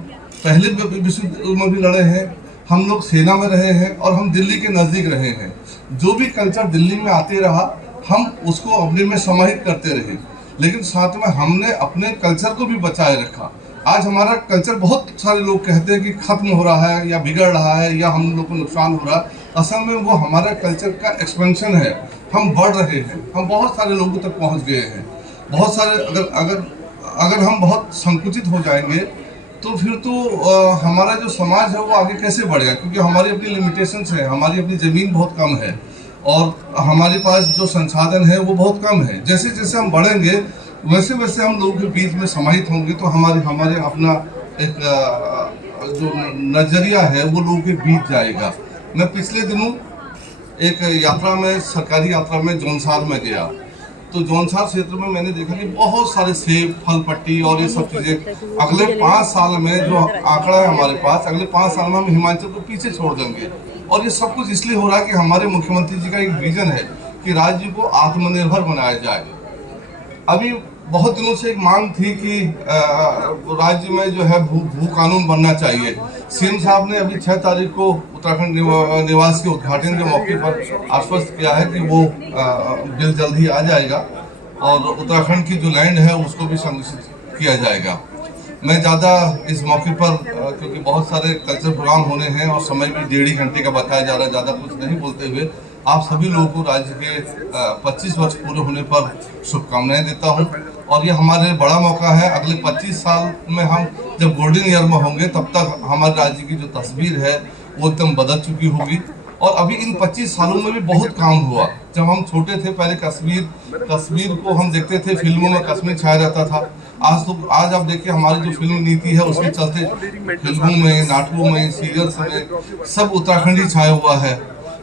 पहले विश्व युद्ध में भी लड़े हैं, हम लोग सेना में रहे हैं, और हम दिल्ली के नज़दीक रहे हैं। जो भी कल्चर दिल्ली में आते रहा, हम उसको अपने में समाहित करते रहे, लेकिन साथ में हमने अपने कल्चर को भी बचाए रखा। आज हमारा कल्चर बहुत सारे लोग कहते हैं कि खत्म हो रहा है या बिगड़ रहा है या हम लोग को नुकसान हो रहा है। असल में वो हमारा कल्चर का एक्सपेंशन है, हम बढ़ रहे हैं, हम बहुत सारे लोगों तक पहुंच गए हैं। बहुत सारे अगर हम बहुत संकुचित हो जाएंगे तो फिर तो हमारा जो समाज है वो आगे कैसे बढ़ेगा, क्योंकि हमारी अपनी लिमिटेशंस है, हमारी अपनी ज़मीन बहुत कम है, और हमारे पास जो संसाधन है वो बहुत कम है। जैसे जैसे हम बढ़ेंगे वैसे वैसे हम लोगों के बीच में समाहित होंगे, तो हमारे अपना एक जो नज़रिया है वो लोगों के बीच जाएगा। मैं पिछले दिनों एक यात्रा में, सरकारी यात्रा में जौनसार में गया, तो जौनसार क्षेत्र में मैंने देखा कि बहुत सारे सेब, फल पट्टी और ये सब चीज़ें। अगले 5 साल में जो आंकड़ा है हमारे पास, अगले 5 साल में हम हिमाचल को पीछे छोड़ देंगे। और ये सब कुछ इसलिए हो रहा है कि हमारे मुख्यमंत्री जी का एक विजन है कि राज्य को आत्मनिर्भर बनाया जाए। अभी बहुत दिनों से एक मांग थी कि राज्य में जो है भू कानून बनना चाहिए। सीएम साहब ने अभी 6 तारीख को उत्तराखंड निवास के उद्घाटन के मौके पर आश्वस्त किया है कि वो बिल जल्द ही आ जाएगा, और उत्तराखंड की जो लैंड है उसको भी संरक्षित किया जाएगा। मैं ज़्यादा इस मौके पर, क्योंकि बहुत सारे कल्चर प्रोग्राम होने हैं और समय भी 1.5 घंटे का बताया जा रहा है, ज़्यादा कुछ नहीं बोलते हुए आप सभी लोगों को राज्य के 25 वर्ष पूरे होने पर शुभकामनाएं देता हूं। और ये हमारे लिए बड़ा मौका है। अगले 25 साल में हम जब गोल्डन ईयर में होंगे, तब तक हमारे राज्य की जो तस्वीर है वो एकदम बदल चुकी होगी। और अभी इन 25 सालों में भी बहुत काम हुआ। जब हम छोटे थे, पहले कश्मीर को हम देखते थे, फिल्मों में कश्मीर छाया रहता था। आज आप देखिए हमारी जो फिल्म नीति है उसके चलते फिल्मों में, नाटकों में, सीरियल्स में सब उत्तराखंड ही छाया हुआ है।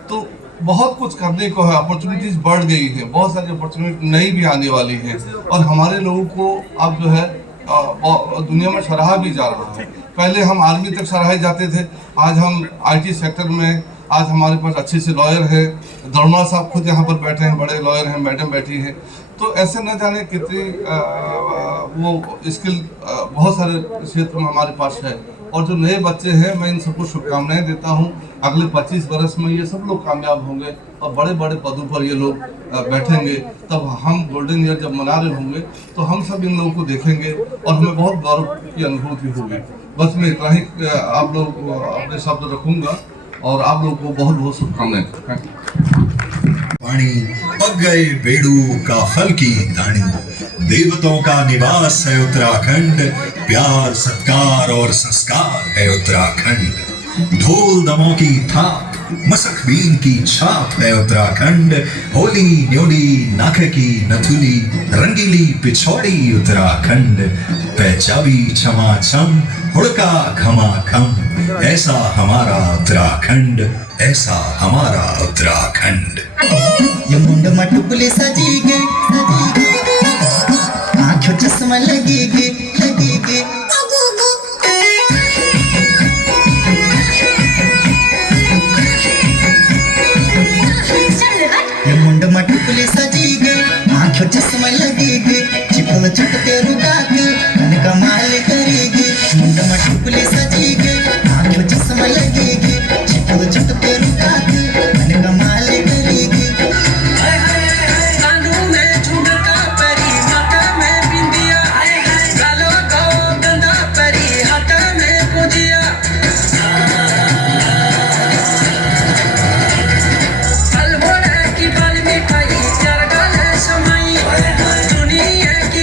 तो बहुत कुछ करने को है, अपॉर्चुनिटीज बढ़ गई है, बहुत सारी अपॉर्चुनिटी नई भी आने वाली है, और हमारे लोगों को अब जो है दुनिया में सराहा भी जा रहा है। पहले हम आर्मी तक सराहे जाते थे, आज हम IT सेक्टर में, आज हमारे पास अच्छे से लॉयर है। दौड़मा साहब खुद यहाँ पर बैठे हैं, बड़े लॉयर हैं, मैडम बैठी हैं। तो ऐसे न जाने कितनी वो स्किल बहुत सारे क्षेत्र में हमारे पास है। और जो नए बच्चे हैं, मैं इन सबको शुभकामनाएं देता हूं। अगले 25 बरस में ये सब लोग कामयाब होंगे और बड़े बड़े पदों पर ये लोग बैठेंगे। तब हम गोल्डन ईयर जब मना रहे होंगे तो हम सब इन लोगों को देखेंगे और हमें बहुत गौरव की अनुभूति होगी। बस मैं इतना ही आप लोग अपने शब्द रखूंगा और आप लोगों को बहुत बहुत शुभकामनाएं। पानी पक गए बेड़ू का फल की दानी, देवताओं का निवास है उत्तराखंड, प्यार सत्कार और संस्कार है उत्तराखंड। ढोल दमों की थाप, मसक बीन की छाप है उत्तराखंड। होली न्योली नाक की नथुली, रंगीली पिछौड़ी उत्तराखंड। पैचाबी छमा छम, हुड़का खमा खम, ऐसा हमारा उत्तराखंड, ऐसा हमारा उत्तराखंड। ये मुंड मटुकुले सजीगे आँखों चश्मा लगेगे ये मुंड मटुकुले सजीगे आँखों चश्मा लगेगे, चिपल चटके रुकाके मन कमाल करेगी। मुंड मटुकुले सजीगे आँखों चश्मा लगेगी, चिपल चटके रुकाके मन कमाल करेगी। दुनिया की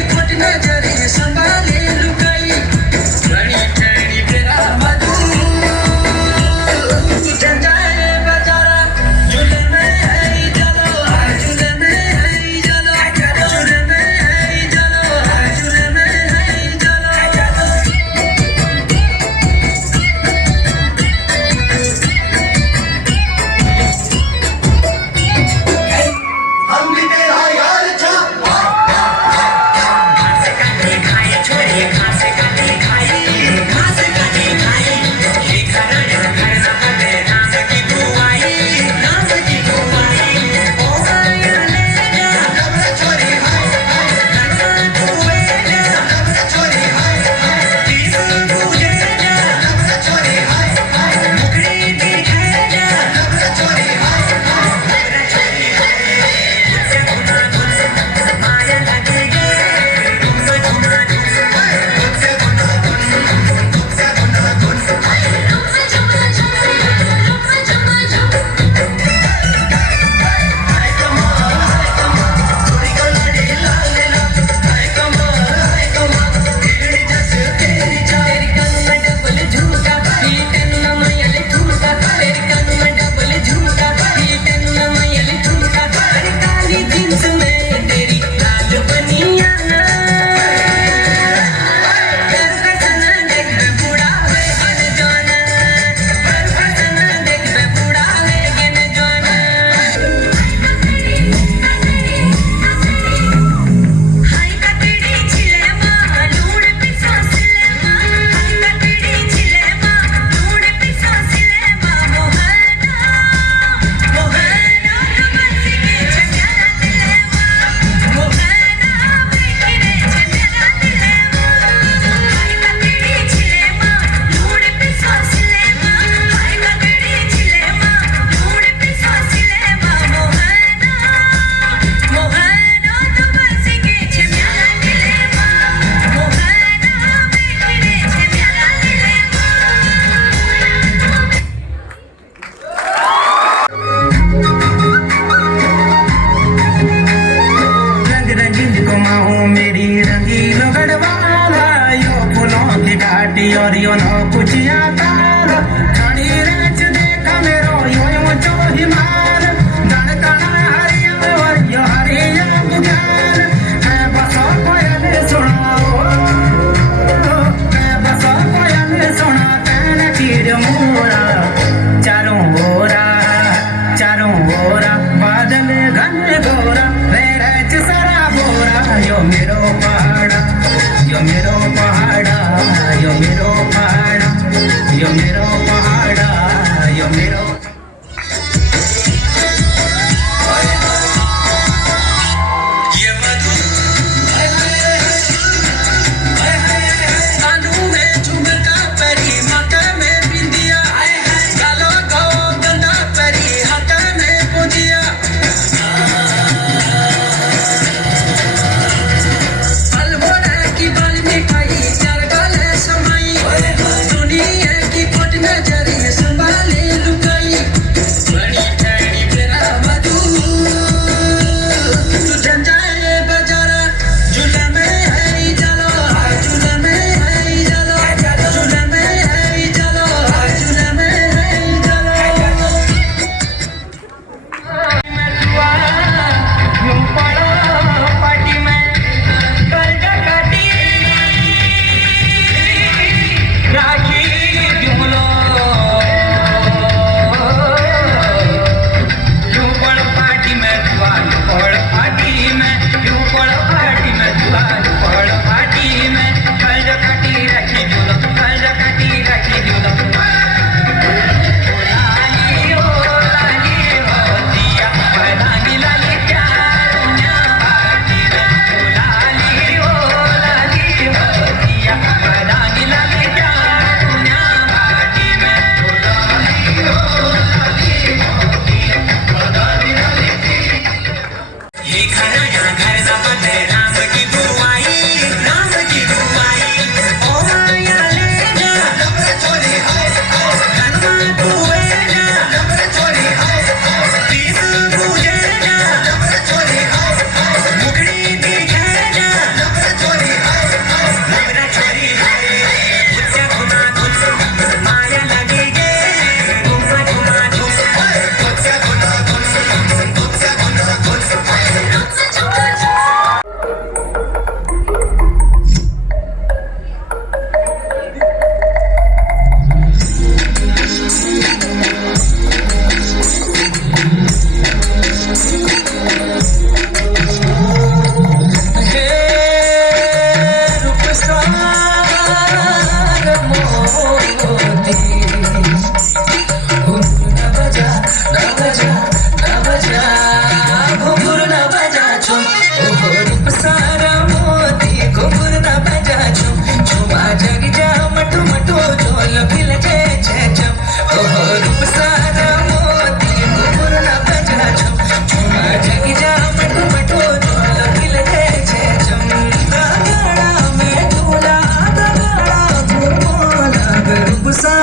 खुसा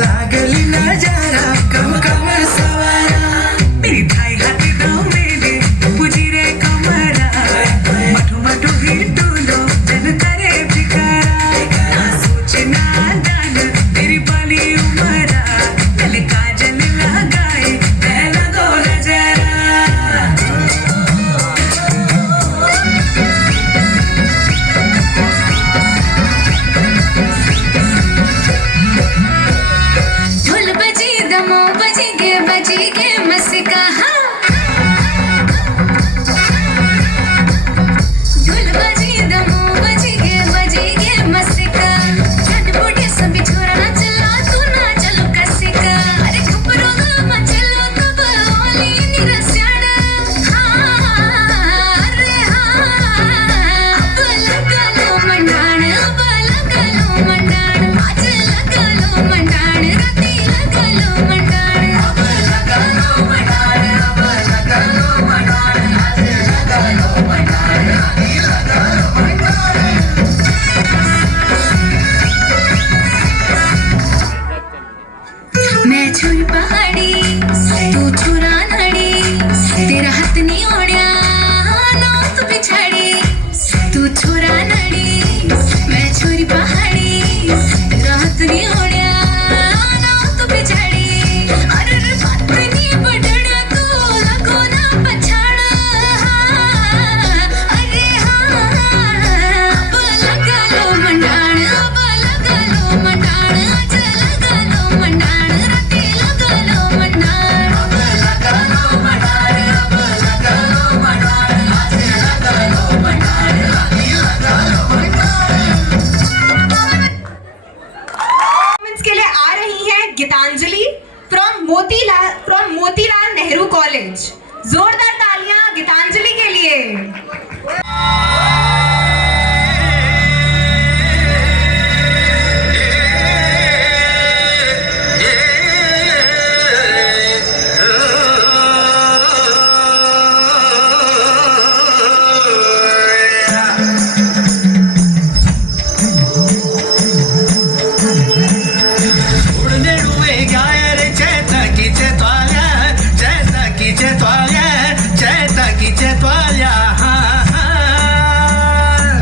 लागली नजारा कम कम सवारा मेरी भाई हाथी दाव मेले पूजी रे कमरा मठू मठू हिटूलो जन करे फिकारा सोचना दान तेरी बाली उमरा गले काजल लगाए पहला दो नजरा ढोल बजी दमो बजी गे मस्का हाँ ढोल बजी दमो बजी गे मस्का जन बूढ़े सभी छोरा चला तू ना चलो कसिका अरे कपड़ों में चलो तब ओली निरस्याना हाँ अरे हाँ अब लगलो मंडाण आज लगलो मंडाण राती लगलो मंडाण अब लगलो मंडाण आज लगलो मंडाण राती लगलो मंडाण मैं छुरी पहाड़ी तू छुरा नड़ी तेरा हाथ नहीं ओढ़ा ना तू पिछाड़ी तू छुरा नड़ी मैं छुरी पहाड़ी तेरा हाथ नहीं ओढ़ा ना तू पिछाड़ी अरे रे बात नहीं बढ़ड़ा तू लगो ना पछाड़ अरे हाँ अब लगलो मंडाण आज लगलो मंडाण राती लगलो मंडाण अब लगलो मंडाण आज लगलो मंडाण राती लगलो मंडाण परफॉर्मेंस के लिए आ रही है गीतांजलि फ्रॉम मोतीलाल नेहरू कॉलेज। जोरदार तालियां गीतांजलि के लिए। उड़ने डुबे गाय रे चैता की चैताल्या हाँ हाँ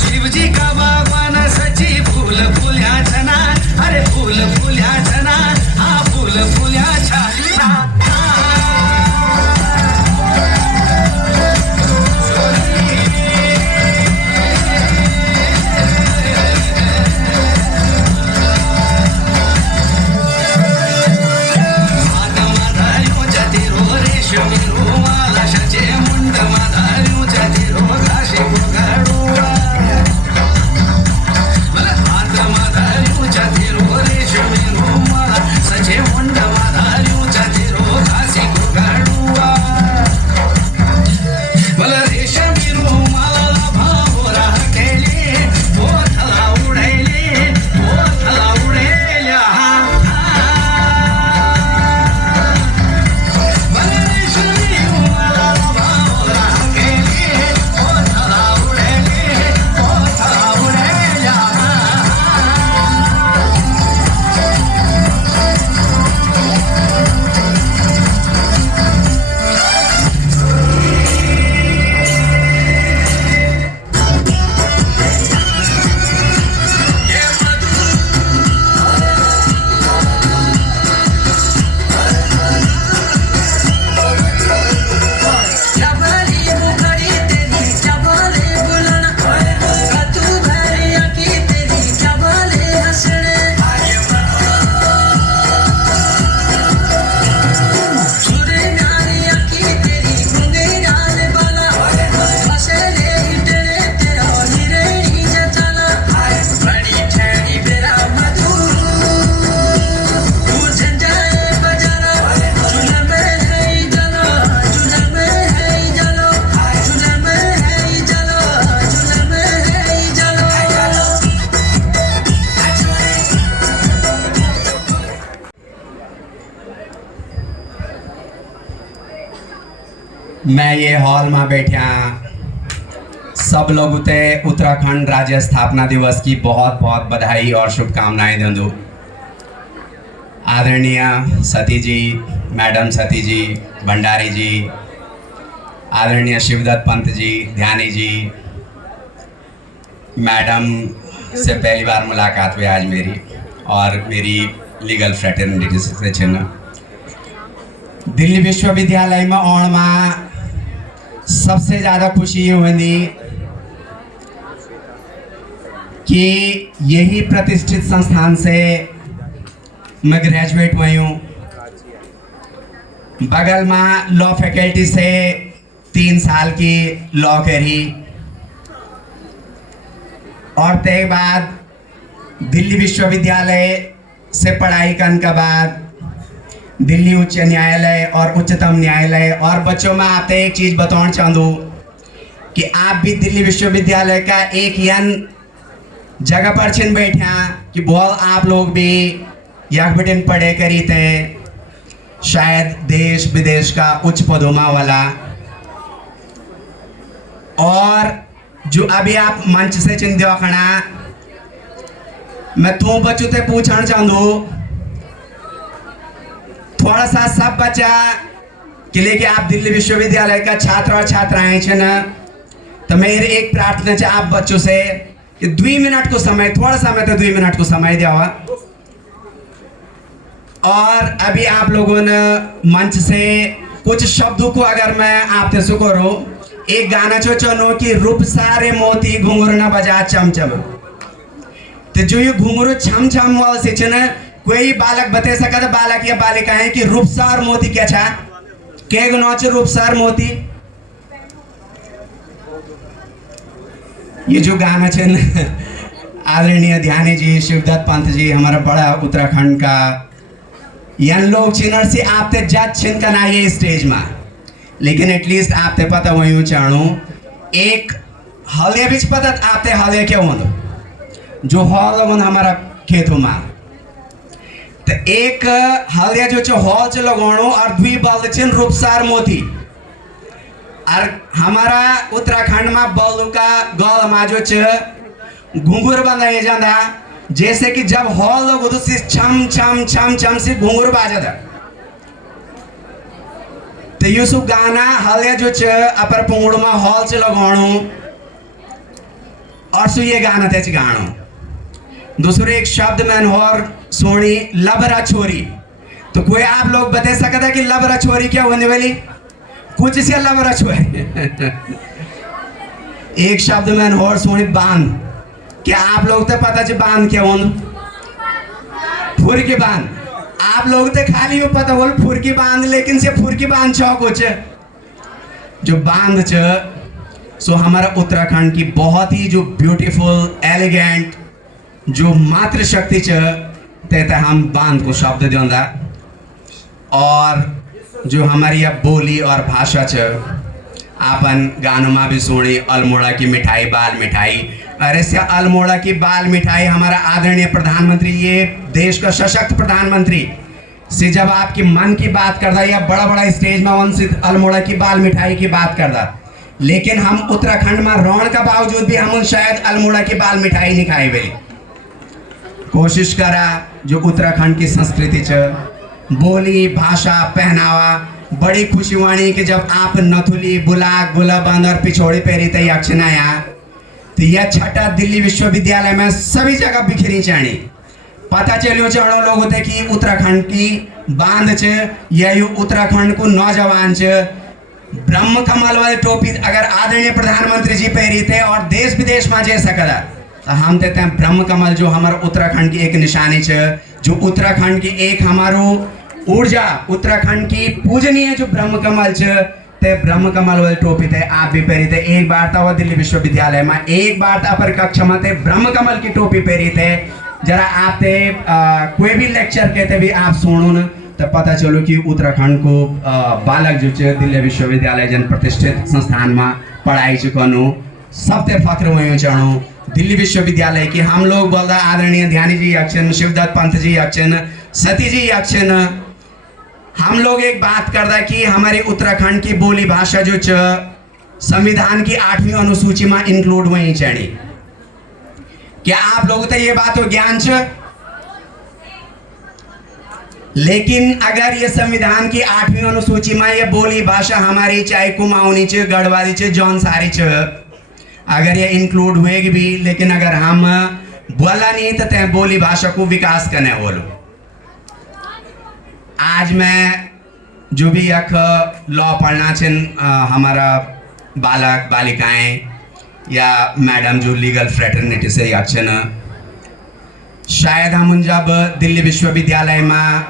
शिवजी का बागवान सची फूल फुल्या छना अरे फूल फुल्या छना हाँ फूल फुल्या छना Shami Roma मैं ये हॉल में बैठा सब लोग उते उत्तराखंड राज्य स्थापना दिवस की बहुत बहुत बधाई और शुभकामनाएं दूँ। आदरणीय सती जी, मैडम सती जी, भंडारी जी, आदरणीय शिवदत्त पंत जी, ध्यानी जी, मैडम से पहली बार मुलाकात हुई आज मेरी और मेरी लीगल फ्रेटर्निटी से छिन्न दिल्ली विश्वविद्यालय में आने में सबसे ज़्यादा खुशी ये हुई कि यही प्रतिष्ठित संस्थान से मैं ग्रेजुएट हुई हूँ। बगल में लॉ फैकल्टी से 3 साल की लॉ करी और ते बाद दिल्ली विश्वविद्यालय से पढ़ाई करने के बाद दिल्ली उच्च न्यायालय और उच्चतम न्यायालय। और बच्चों में आपसे एक चीज़ बताना चाहूँ कि आप भी दिल्ली विश्वविद्यालय का एक यन जगह पर छिन बैठा कि बहुत आप लोग भी यक बिटिन पढ़े करी थे, शायद देश विदेश का उच्च पदों वाला। और जो अभी आप मंच से चिन देखना, मैं तो बच्चों से पूछना चाहूँ थोड़ा सा सब बच्चा कि लेके आप दिल्ली विश्वविद्यालय का छात्र और छात्राएं छे ना, तो मेरी एक प्रार्थना है आप बच्चों से कि 2 मिनट को समय, थोड़ा सा मैं तो 2 मिनट को समय दिया हुआ। और अभी आप लोगों ने मंच से कुछ शब्दों को अगर मैं आपसे सुकरो, एक गाना चो चलो कि रूप सारे मोती घुंघरू न बजा चमचम। तो जो ये घुंघरू छम छम वाला से चना कोई बालक बता सका था, बालक या बालिका है कि रूपसार मोती क्या छा के नौच रूपसार मोती। ये जो गाना छे आदरणीय ध्यानी जी, शिवदत्त पंत जी, हमारा बड़ा उत्तराखंड का यन लोग चिन्ह से आपते जज छिन का ना ये स्टेज में, लेकिन एटलीस्ट आपते पता वही चाणू एक हले भी पता आपते हले क्या हों जो हॉल हमारा खेतों में। तो एक हलिया जो हॉल से लगाणो और 2 बल्द छिन रूपसार मोती। और हमारा उत्तराखंड में बल्द का गल में जो घुंघरू बनाया जाता, जैसे कि जब हॉल लोग तो छम छम छम छम से घुंघरू बाजा। तो ये सब गाना हलिया जो अपर पुंगड़ू में हॉल से लगाणो और सु ये गाना ते गाणो। दूसरे एक शब्द मैंने और सोनी लबरा छोरी। तो कोई आप लोग बता सकता है कि लबरा छोरी क्या होने वाली? कुछ से लबरा छोरी एक शब्द मैंने और सोनी बांध। क्या आप लोग तो पता च बांध क्या होन? फुरकी बांध। आप लोग तो खाली हो पता बोल फुरकी बांध, लेकिन से फुरकी बांध छो कुछ जो बांध च सो हमारा उत्तराखंड की बहुत ही जो ब्यूटीफुल एलिगेंट जो मातृशक्ति ते हम बांध को शब्द देंदा। और जो हमारी अब बोली और भाषा आपन गानों में भी सुनी अल्मोड़ा की मिठाई, बाल मिठाई। अरे से अल्मोड़ा की बाल मिठाई हमारा आदरणीय प्रधानमंत्री, ये देश का सशक्त प्रधानमंत्री से जब आपकी मन की बात करता या बड़ा बड़ा स्टेज में उनसे अल्मोड़ा की बाल मिठाई की बात करता, लेकिन हम उत्तराखंड में रहने का बावजूद भी हम शायद अल्मोड़ा की बाल मिठाई नहीं खाई भाई। कोशिश करा जो उत्तराखंड की संस्कृति बोली, भाषा, पहनावा बड़ी खुशी वाणी कि जब आप नथुली, बुलाक, गुलाबंद और पिछोड़ी पहरी थे यक्षनाया, तो यह छठा दिल्ली विश्वविद्यालय में सभी जगह बिखरी चाणी। पता चलियो चाणो लोग होते कि उत्तराखंड की बांध यही उत्तराखंड को नौजवान ब्रह्म कमल वाली टोपी अगर आदरणीय प्रधानमंत्री जी पहरी थे और देश विदेश में जा सकता, तो हम देते हैं ब्रह्म कमल जो हमारे उत्तराखंड की एक निशानी जो उत्तराखंड की एक हमारो ऊर्जा, उत्तराखंड की पूजनीय जो ब्रह्म कमल ते ब्रह्म कमल वाली टोपी थे आप भी पहरी थे। एक बार था दिल्ली विश्वविद्यालय में, एक बार था अपर कक्षा में थे ब्रह्म कमल की टोपी पहरी थे। जरा आप थे कोई भी लेक्चर कहते भी आप सुनो न तो पता चलो कि उत्तराखंड को बालक जो दिल्ली विश्वविद्यालय जन प्रतिष्ठित संस्थान में पढ़ाई चुकनो सबसे फख्र हुए चाणो। दिल्ली विश्वविद्यालय की हम लोग बोलता आदरणीय ध्यानी जी अक्षन, शिवदत्त पंत जी अक्षन, सती जी अक्षन, हम लोग एक बात करदा कि हमारे उत्तराखंड की बोली भाषा जो च संविधान की 8वीं अनुसूची में इंक्लूड हुई चढ़ी। क्या आप लोगों को ये बात हो ज्ञान च? लेकिन अगर ये संविधान की 8वीं अनुसूची में ये बोली भाषा हमारी चाहे कुमाऊनी च, गढ़वाली च, जौनसारी च, अगर ये इंक्लूड हुएगी भी, लेकिन अगर हम बोला नहीं तो तय बोली भाषा को विकास करने बोलो। आज मैं जो भी एक लॉ पढ़ना छिन हमारा बालक बालिकाएं या मैडम जो लीगल फ्रेटर्निटी से याचन, शायद हम जब दिल्ली विश्वविद्यालय में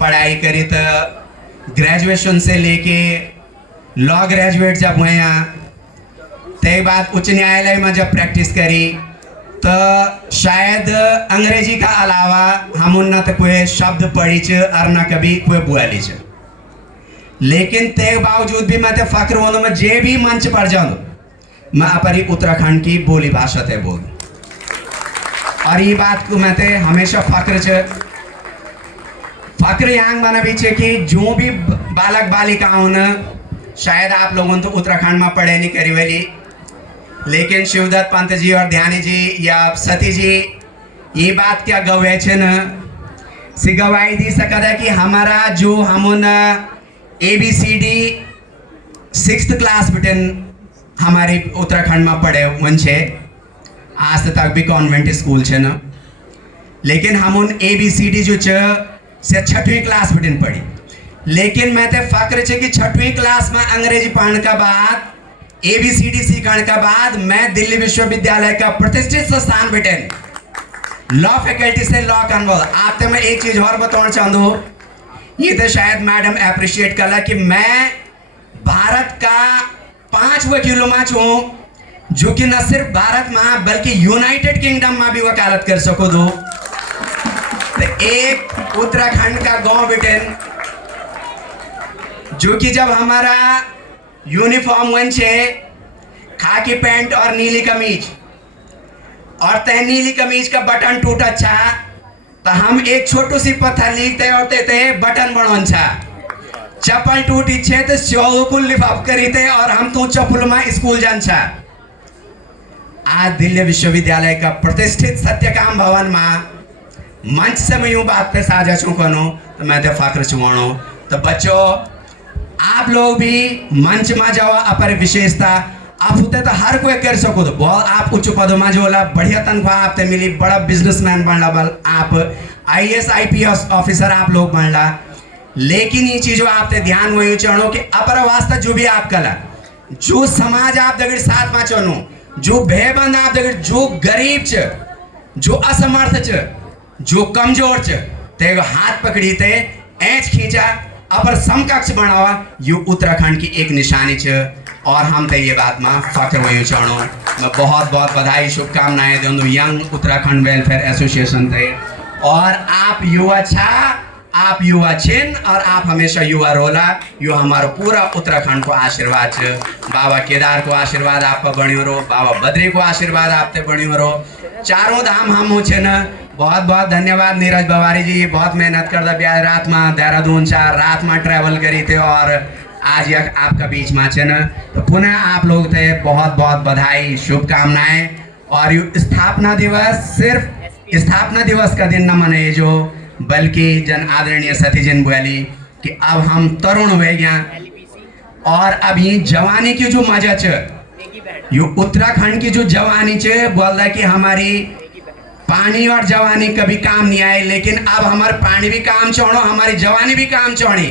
पढ़ाई करी तो ग्रेजुएशन से लेके लॉ ग्रेजुएट जब हुए हैं, ते बाद उच्च न्यायालय में जब प्रैक्टिस करी तो शायद अंग्रेजी का अलावा हम न तो कोई शब्द पढ़ी च और न कभी कोई बोली च। लेकिन ते बावजूद भी मैं ते फक्र होने में जे भी मंच पर जाऊँ मैं अपनी उत्तराखंड की बोली भाषा ते बोल, और ये बात को मैं ते हमेशा फक्र च। फक्र यहाँ बना भी छे कि जो भी बालक बालिकाओं ने, शायद आप लोगों तो उत्तराखंड में पढ़े नहीं करी वाली, लेकिन शिवदत्त पंत जी और ध्यानी जी या सती जी ये बात क्या गवे छे न सी गवाही दी सकता है कि हमारा जो हम ABCD 6th क्लास बिटन हमारे उत्तराखंड में पढ़े वन छे, आज तक भी कॉन्वेंट स्कूल छे न, लेकिन हम ABCD जो से 6वीं क्लास बिटन पढ़ी। लेकिन मैं ते फक्र छे कि 6वीं क्लास में अंग्रेजी पढ़ने का बाद ABCD सीखने का बाद मैं दिल्ली विश्वविद्यालय का प्रतिष्ठित संस्थान बिटेन लॉ फैकल्टी से लॉ कन्वर्ट। आप तो मैं एक चीज और बताना चाहता हूँ, ये तो शायद मैडम अप्रिशिएट करा कि मैं भारत का 5 वकीलों में हूँ जो कि न सिर्फ भारत में बल्कि यूनाइटेड किंगडम में भी वकालत कर सको दो। तो एक उत्तराखंड का गांव बिटेन जो कि जब हमारा यूनिफॉर्म वन छे खाकी पैंट और नीली कमीज, और तय नीली कमीज का बटन टूटा छा तो हम एक छोटू सी पत्थर लिखते और ते बटन बनवन छा, चप्पल टूटी छे तो स्योल को लिफाफ करी थे और हम तो चप्पल में स्कूल जान छा। आज दिल्ली विश्वविद्यालय का प्रतिष्ठित सत्यकाम भवन में मंच से मैं यूं बात पे साझा चुकनो तो मैं तो फाकर चुवाणो। तो बच्चों आप लोग भी मंच में जाओ, अपर विशेषता आप होते तो हर कोई कर सको, तो बहुत आप उच्च पदों में जो ला बढ़िया तनख्वाह आपते मिली, बड़ा बिजनेसमैन बनला बल आप IAS IPS ऑफिसर आप लोग बनला। लेकिन ये चीज़ों आपते ध्यान वही चढ़ो कि अपर वास्ता जो भी आप कला, जो समाज आप दगड़ साथ में चनो, जो भेबंद आप दगड़, जो गरीब च, जो असमर्थ च, जो कमजोर च, ते हाथ पकड़ी ते ऐच खींचा अपर समकक्ष बनावा, यू उत्तराखंड की एक निशानी च। और हम तो ये बात में फख्र वही चढ़ो। मैं बहुत बहुत बधाई शुभकामनाएं दूँ यंग उत्तराखंड वेलफेयर एसोसिएशन थे। और आप युवा छा, आप युवा छिन और आप हमेशा युवा रोला, यो हमारा पूरा उत्तराखंड को आशीर्वाद छ। बाबा केदार को आशीर्वाद आप पर बण्यो रो, बाबा बद्री को आशीर्वाद आपते बण्यो रो, चारों धाम हम हो छे न। बहुत बहुत धन्यवाद नीरज बवारी जी, बहुत मेहनत कर दिया, रात में देहरादून 4 रात में ट्रैवल करी थे और आज यह आपका बीच में छे न। तो पुनः आप लोग थे बहुत बहुत बधाई शुभकामनाएं। और यू स्थापना दिवस सिर्फ स्थापना दिवस का दिन न मनाए जो, बल्कि जन आदरणीय सतीजन बोली कि अब हम तरुण हुए गया और अभी जवानी की जो मजा च, यू उत्तराखंड की जो जवानी च बोल रहा कि हमारी पानी और जवानी कभी काम नहीं आए, लेकिन अब हमारे पानी भी काम छोड़ो, हमारी जवानी भी काम छोड़ी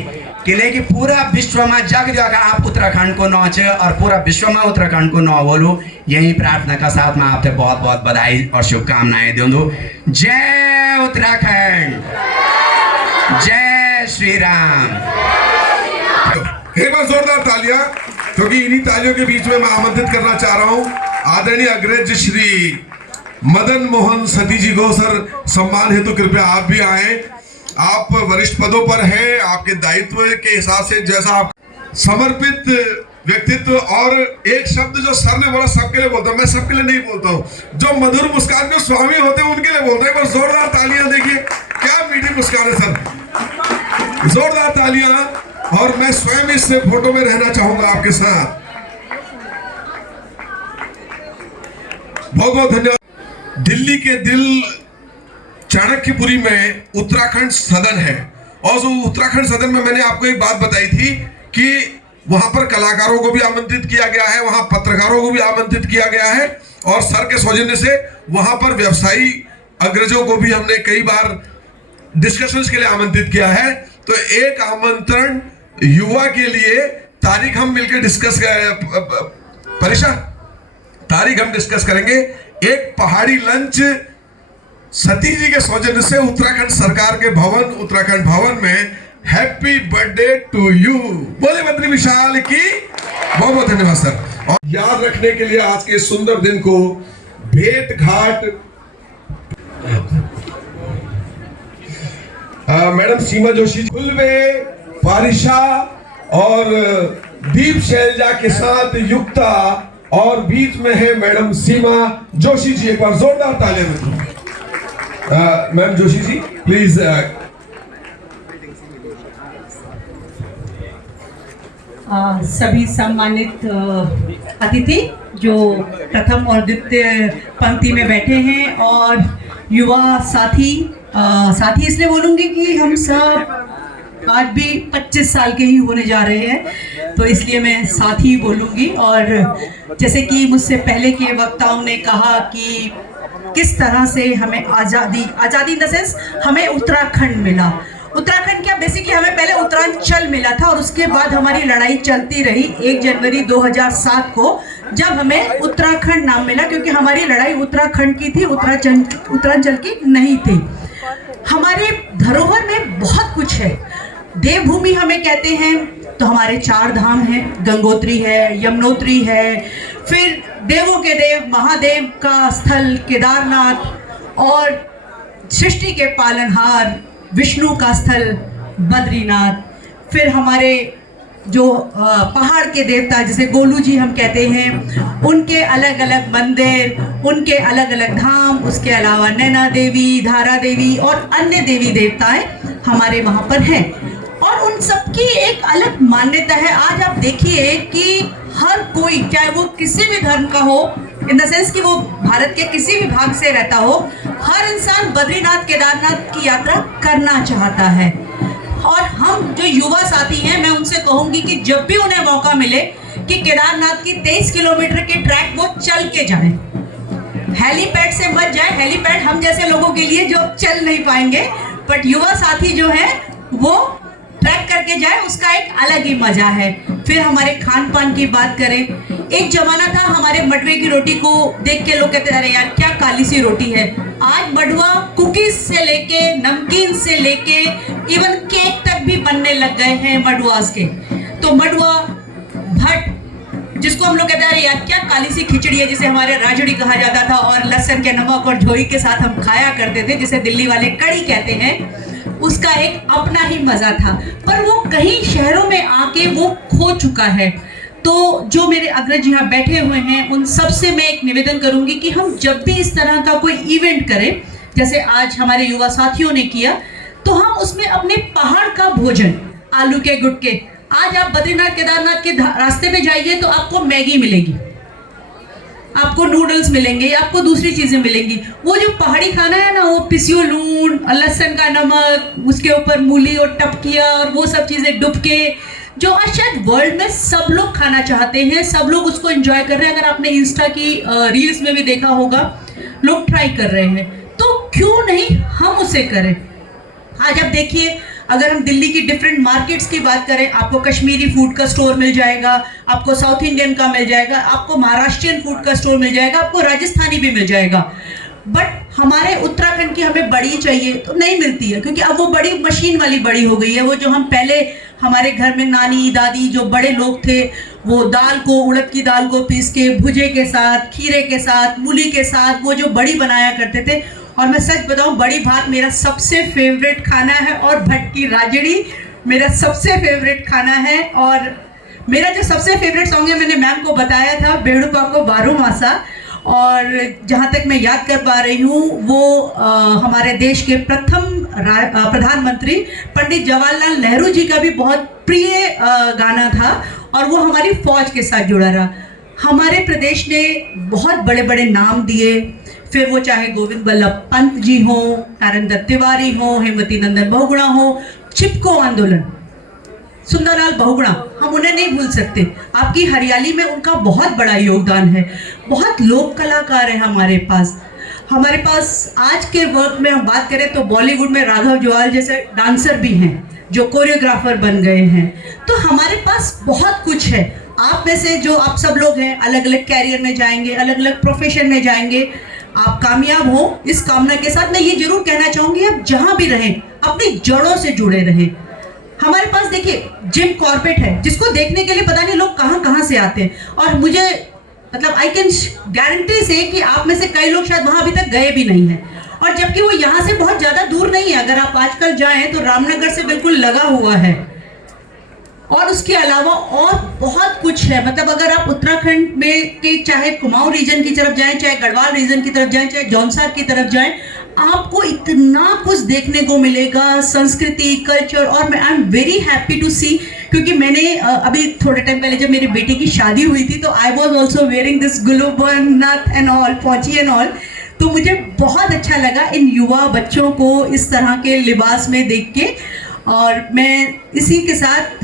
कि लेकिन पूरा विश्व में जग जगह आप उत्तराखंड को नौ च और पूरा विश्व में उत्तराखंड को नौ बोलो। यही प्रार्थना का साथ में आपसे बहुत बहुत बधाई और शुभकामनाएं दूँ। जय उत्तराखंड, जय श्री राम। एक बार जोरदार तालियां, क्योंकि इन्हीं तालियों के बीच में मैं आमंत्रित करना चाह रहा हूं आदरणीय अग्रज श्री मदन मोहन सती जी को। सर सम्मान हेतु कृपया आप भी आए। आप वरिष्ठ पदों पर हैं, आपके दायित्व के हिसाब से जैसा आप समर्पित व्यक्तित्व। और एक शब्द जो सर ने बोला सबके लिए बोलता हूं, मैं सबके लिए नहीं बोलता हूं, जो मधुर मुस्कान के स्वामी होते हैं उनके लिए बोलता हूं। एक बार जोरदार तालियां देखिए, क्या मीठी मुस्कान है सर। जोरदार तालियां। और मैं स्वयं इस फोटो में रहना चाहूंगा आपके साथ। बहुत बहुत धन्यवाद। दिल्ली के दिल चाणक्यपुरी में उत्तराखंड सदन है, और जो उत्तराखंड सदन में मैंने आपको एक बात बताई थी कि वहां पर कलाकारों को भी आमंत्रित किया गया है, वहां पत्रकारों को भी आमंत्रित किया गया है, और सर के सौजन्य से वहां पर व्यवसायी अग्रजों को भी हमने कई बार डिस्कशंस के लिए आमंत्रित किया है। तो एक आमंत्रण युवा के लिए, तारीख हम मिलकर डिस्कस तारीख हम डिस्कस करेंगे। एक पहाड़ी लंच सतीश जी के सौजन्य से उत्तराखंड सरकार के भवन, उत्तराखंड भवन में हैप्पी बर्थडे टू यू। बोले मंत्री विशाल की बहुत बहुत धन्यवाद सर। और याद रखने के लिए आज के सुंदर दिन को भेंट घाट मैडम सीमा जोशी फुल में पारिशा और दीप शैलजा के साथ युक्ता, और बीच में है मैडम सीमा जोशी जी। एक बार जोरदार तालियां में मैम जोशी जी प्लीज। सभी सम्मानित अतिथि जो प्रथम और द्वितीय पंक्ति में बैठे हैं, और युवा साथी इसलिए बोलूँगी कि हम सब आज भी 25 साल के ही होने जा रहे हैं, तो इसलिए मैं साथी बोलूँगी। और जैसे कि मुझसे पहले के वक्ताओं ने कहा कि किस तरह से हमें आज़ादी इन द सेंस हमें उत्तराखंड मिला। उत्तराखंड क्या, बेसिकली हमें पहले उत्तरांचल मिला था, और उसके बाद हमारी लड़ाई चलती रही 1 जनवरी 2007 को, जब हमें उत्तराखंड नाम मिला, क्योंकि हमारी लड़ाई उत्तराखंड की थी, उत्तरांचल की नहीं थी। हमारे धरोहर में बहुत कुछ है। देवभूमि हमें कहते हैं तो हमारे 4 धाम हैं, गंगोत्री है, यमुनोत्री है, फिर देवों के देव महादेव का स्थल केदारनाथ, और सृष्टि के पालनहार विष्णु का स्थल बद्रीनाथ, फिर हमारे जो पहाड़ के देवता जिसे गोलू जी हम कहते हैं, उनके अलग अलग मंदिर, उनके अलग अलग धाम, उसके अलावा नैना देवी, धारा देवी और अन्य देवी देवताएं हमारे वहाँ पर हैं, और उन सबकी एक अलग मान्यता है। आज आप देखिए कि हर कोई, चाहे वो किसी भी धर्म का हो, इन द सेंस कि वो भारत के किसी भी भाग से रहता हो, हर इंसान बद्रीनाथ केदारनाथ की यात्रा करना चाहता है। और हम जो युवा साथी हैं, मैं उनसे कहूँगी कि जब भी उन्हें मौका मिले कि केदारनाथ की 23 किलोमीटर की ट्रैक वो चल के जाएं, हेलीपैड से मत जाए। हेलीपैड हम जैसे लोगों के लिए जो चल नहीं पाएंगे, बट युवा साथी जो है वो ट्रैक करके जाए, उसका एक अलग ही मजा है। फिर हमारे खान पान की बात करें, एक जमाना था हमारे मडवे की रोटी को देख के लोग कहते अरे यार क्या काली सी रोटी है। आज मडवा कुकीज से लेके, नमकीन से लेके, इवन केक तक भी बनने लग गए हैं मडवास के। तो मडवा भट्ट, जिसको हम लोग कहते हैं अरे यार क्या काली सी खिचड़ी है, जिसे हमारे राजड़ी कहा जाता था, और लहसुन के नमक और झोई के साथ हम खाया करते थे, जिसे दिल्ली वाले कड़ी कहते हैं, उसका एक अपना ही मजा था। पर वो कहीं शहरों में आके वो खो चुका है। तो जो मेरे अग्रज यहाँ बैठे हुए हैं, उन सब से मैं एक निवेदन करूंगी कि हम जब भी इस तरह का कोई इवेंट करें, जैसे आज हमारे युवा साथियों ने किया, तो हम उसमें अपने पहाड़ का भोजन, आलू के गुटके, आज आप बद्रीनाथ केदारनाथ के रास्ते में जाइए तो आपको मैगी मिलेगी, आपको नूडल्स मिलेंगे, आपको दूसरी चीजें मिलेंगी। वो जो पहाड़ी खाना है ना, वो पिसियो लून, लहसुन का नमक, उसके ऊपर मूली और टपकिया और वो सब चीजें डुबके, जो आज शायद वर्ल्ड में सब लोग खाना चाहते हैं, सब लोग उसको एंजॉय कर रहे हैं। अगर आपने इंस्टा की रील्स में भी देखा होगा, लोग ट्राई कर रहे हैं, तो क्यों नहीं हम उसे करें। आज आप देखिए, अगर हम दिल्ली की डिफरेंट मार्केट्स की बात करें, आपको कश्मीरी फूड का स्टोर मिल जाएगा, आपको साउथ इंडियन का मिल जाएगा, आपको महाराष्ट्रियन फूड का स्टोर मिल जाएगा, आपको राजस्थानी भी मिल जाएगा। बट हमारे उत्तराखंड की हमें बड़ी चाहिए तो नहीं मिलती है, क्योंकि अब वो बड़ी मशीन वाली बड़ी हो गई है। वो जो हम पहले हमारे घर में नानी दादी जो बड़े लोग थे, वो दाल को, उड़द की दाल को पीस के भुजे के साथ, खीरे के साथ, मूली के साथ वो जो बड़ी बनाया करते थे। और मैं सच बताऊं, बड़ी भात मेरा सबसे फेवरेट खाना है, और भट्ट की राजड़ी मेरा सबसे फेवरेट खाना है। और मेरा जो सबसे फेवरेट सॉन्ग है, मैंने मैम को बताया था, बेड़ू पाको बारो मासा, और जहाँ तक मैं याद कर पा रही हूँ वो हमारे देश के प्रथम प्रधानमंत्री पंडित जवाहरलाल नेहरू जी का भी बहुत प्रिय गाना था और वो हमारी फौज के साथ जुड़ा रहा। हमारे प्रदेश ने बहुत बड़े बड़े नाम दिए, फिर वो चाहे गोविंद बल्लभ पंत जी हो, नारायण दत्त तिवारी हो, हेमवती नंदन बहुगुणा हो, चिपको आंदोलन, सुंदरलाल बहुगुणा, हम उन्हें नहीं भूल सकते। आपकी हरियाली में उनका बहुत बड़ा योगदान है। बहुत लोक कलाकार हैं हमारे पास। हमारे पास आज के वक्त में हम बात करें तो बॉलीवुड में राघव जुआल जैसे डांसर भी हैं जो कोरियोग्राफर बन गए हैं। तो हमारे पास बहुत कुछ है। आप में से जो आप सब लोग हैं अलग अलग कैरियर में जाएंगे, अलग अलग प्रोफेशन में जाएंगे, आप कामयाब हो इस कामना के साथ मैं ये जरूर कहना चाहूँगी आप जहाँ भी रहें अपनी जड़ों से जुड़े रहें। हमारे पास देखिए जिम कॉर्बेट है जिसको देखने के लिए पता नहीं लोग कहाँ कहाँ से आते हैं और मुझे मतलब आई कैन गारंटी से कि आप में से कई लोग शायद वहाँ अभी तक गए भी नहीं हैं और जबकि वो यहाँ से बहुत ज़्यादा दूर नहीं है। अगर आप आजकल जाएं तो रामनगर से बिल्कुल लगा हुआ है और उसके अलावा और बहुत कुछ है। मतलब अगर आप उत्तराखंड में के चाहे कुमाऊं रीजन की तरफ जाएं, चाहे गढ़वाल रीजन की तरफ जाएं, चाहे जौनसार की तरफ जाएं, आपको इतना कुछ देखने को मिलेगा, संस्कृति, कल्चर। और मैं I am very happy to see क्योंकि मैंने अभी थोड़े टाइम पहले जब मेरी बेटी की शादी हुई थी तो I was also wearing this गुलोबन नथ एंड ऑल, पौची एंड ऑल। तो मुझे बहुत अच्छा लगा इन युवा बच्चों को इस तरह के लिबास में देख के। और मैं इसी के साथ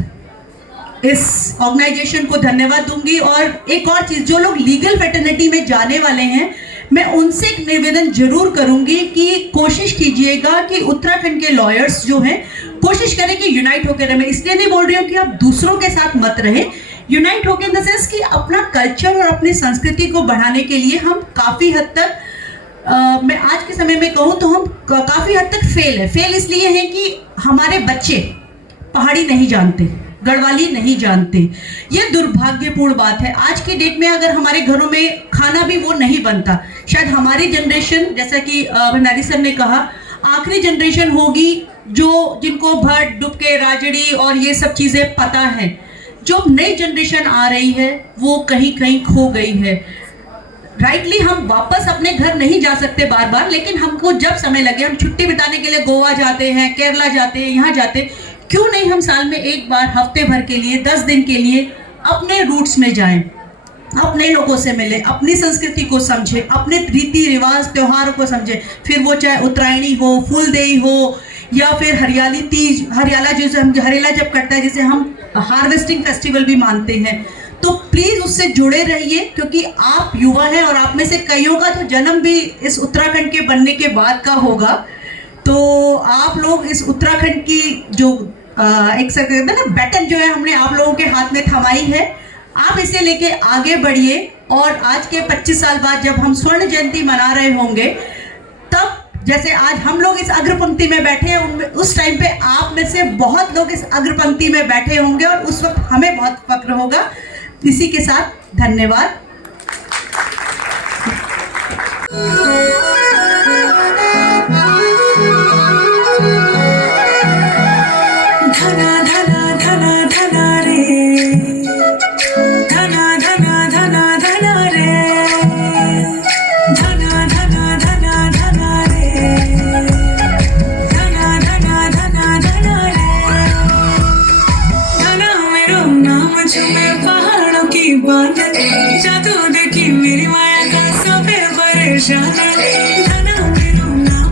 इस ऑर्गेनाइजेशन को धन्यवाद दूंगी। और एक और चीज़, जो लोग लीगल वेटरनिटी में जाने वाले हैं मैं उनसे एक निवेदन जरूर करूंगी कि कोशिश कीजिएगा कि उत्तराखंड के लॉयर्स जो हैं कोशिश करें कि यूनाइट होकर रहें। मैं इसलिए नहीं बोल रही हूँ कि आप दूसरों के साथ मत रहें, यूनाइट होकर इन द सेंस कि अपना कल्चर और अपनी संस्कृति को बढ़ाने के लिए हम काफ़ी हद तक मैं आज के समय में कहूँ तो हम काफ़ी हद तक फेल है। फेल इसलिए है कि हमारे बच्चे पहाड़ी नहीं जानते, गढ़वाली नहीं जानते। ये दुर्भाग्यपूर्ण बात है। आज की डेट में अगर हमारे घरों में खाना भी वो नहीं बनता, शायद हमारी जनरेशन, जैसा कि भंडारी सर ने कहा, आखिरी जनरेशन होगी जिनको भट डुबके राजड़ी और ये सब चीज़ें पता है। जो नई जनरेशन आ रही है वो कहीं कहीं खो गई है। राइटली हम वापस अपने घर नहीं जा सकते बार बार, लेकिन हमको जब समय लगे हम छुट्टी बिताने के लिए गोवा जाते हैं, केरला जाते हैं, यहाँ जाते हैं। क्यों नहीं हम साल में एक बार हफ्ते भर के लिए 10 दिन के लिए अपने रूट्स में जाएं, अपने लोगों से मिलें, अपनी संस्कृति को समझें, अपने रीति रिवाज त्योहारों को समझें। फिर वो चाहे उत्तरायणी हो, फूलदेई हो या फिर हरियाली तीज, हरियाला जैसे हम हरेला जब करता है जिसे हम हार्वेस्टिंग फेस्टिवल भी मानते हैं। तो प्लीज़ उससे जुड़े रहिए क्योंकि आप युवा हैं और आप में से कईयों का तो जन्म भी इस उत्तराखंड के बनने के बाद का होगा। तो आप लोग इस उत्तराखंड की जो एक सकते हैं ना बैटन जो है हमने आप लोगों के हाथ में थमाई है, आप इसे लेके आगे बढ़िए। और आज के 25 साल बाद जब हम स्वर्ण जयंती मना रहे होंगे तब जैसे आज हम लोग इस अग्रपंक्ति में बैठे हैं, उस टाइम पे आप में से बहुत लोग इस अग्रपंक्ति में बैठे होंगे और उस वक्त हमें बहुत फक्र होगा। इसी के साथ धन्यवाद। धना धना धना धना रे, धना धना धना धना रे, धना धना धना धना रे, धना धना धना धना रे। धना मेरो नाम झूमे पहाड़ों की बात, जादू देखी मेरी माया का सब परेशान। धना मेरो नाम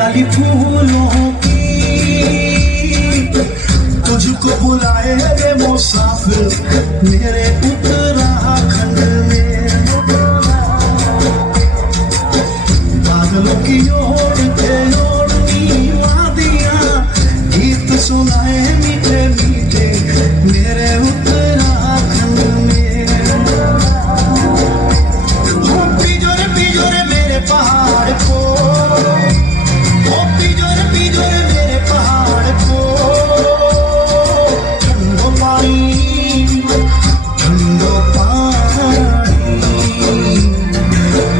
डाली फूलों की तुझको बुलाए रे मुसाफिर मेरे उत्तराखंड में बादलों की ओर थे ओढ़नी वादियां गीत सुना आए मीठे मीठे मेरे उत्तराखंड में। हो पिजो रे मेरे पहाड़ को, हो पिजो रे मेरे पहाड़ को। ठंडो पानी, ठंडो पानी,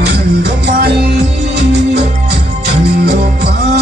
ठंडो पानी, ठंडो पानी।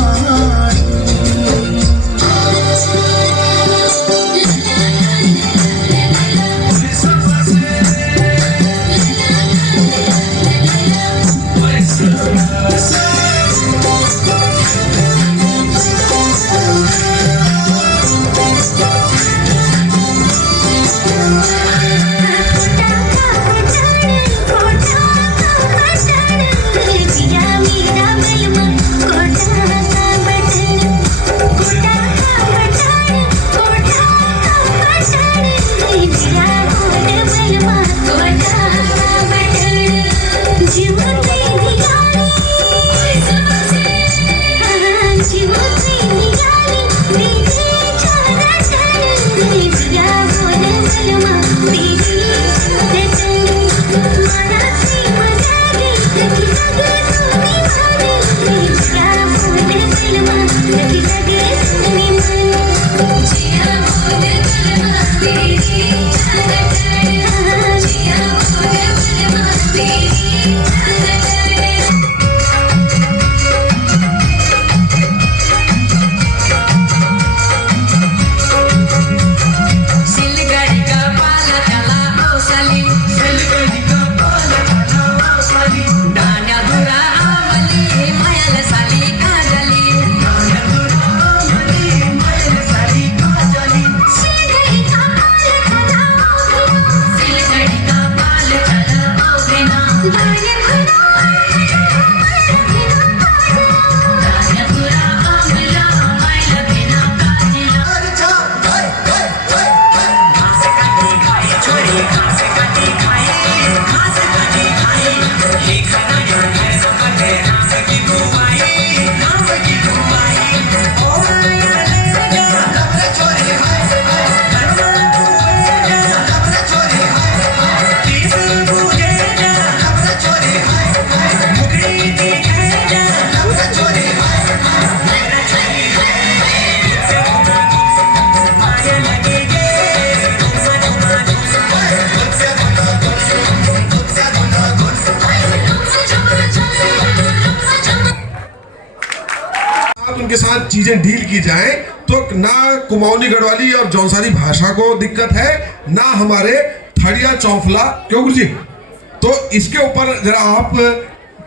उनके साथ चीजें डील की जाए तो ना कुमाऊनी गढ़वाली और जौनसारी भाषा को दिक्कत है, ना हमारे थड़िया चौफला, क्यों गुरु जी? तो इसके ऊपर जरा आप,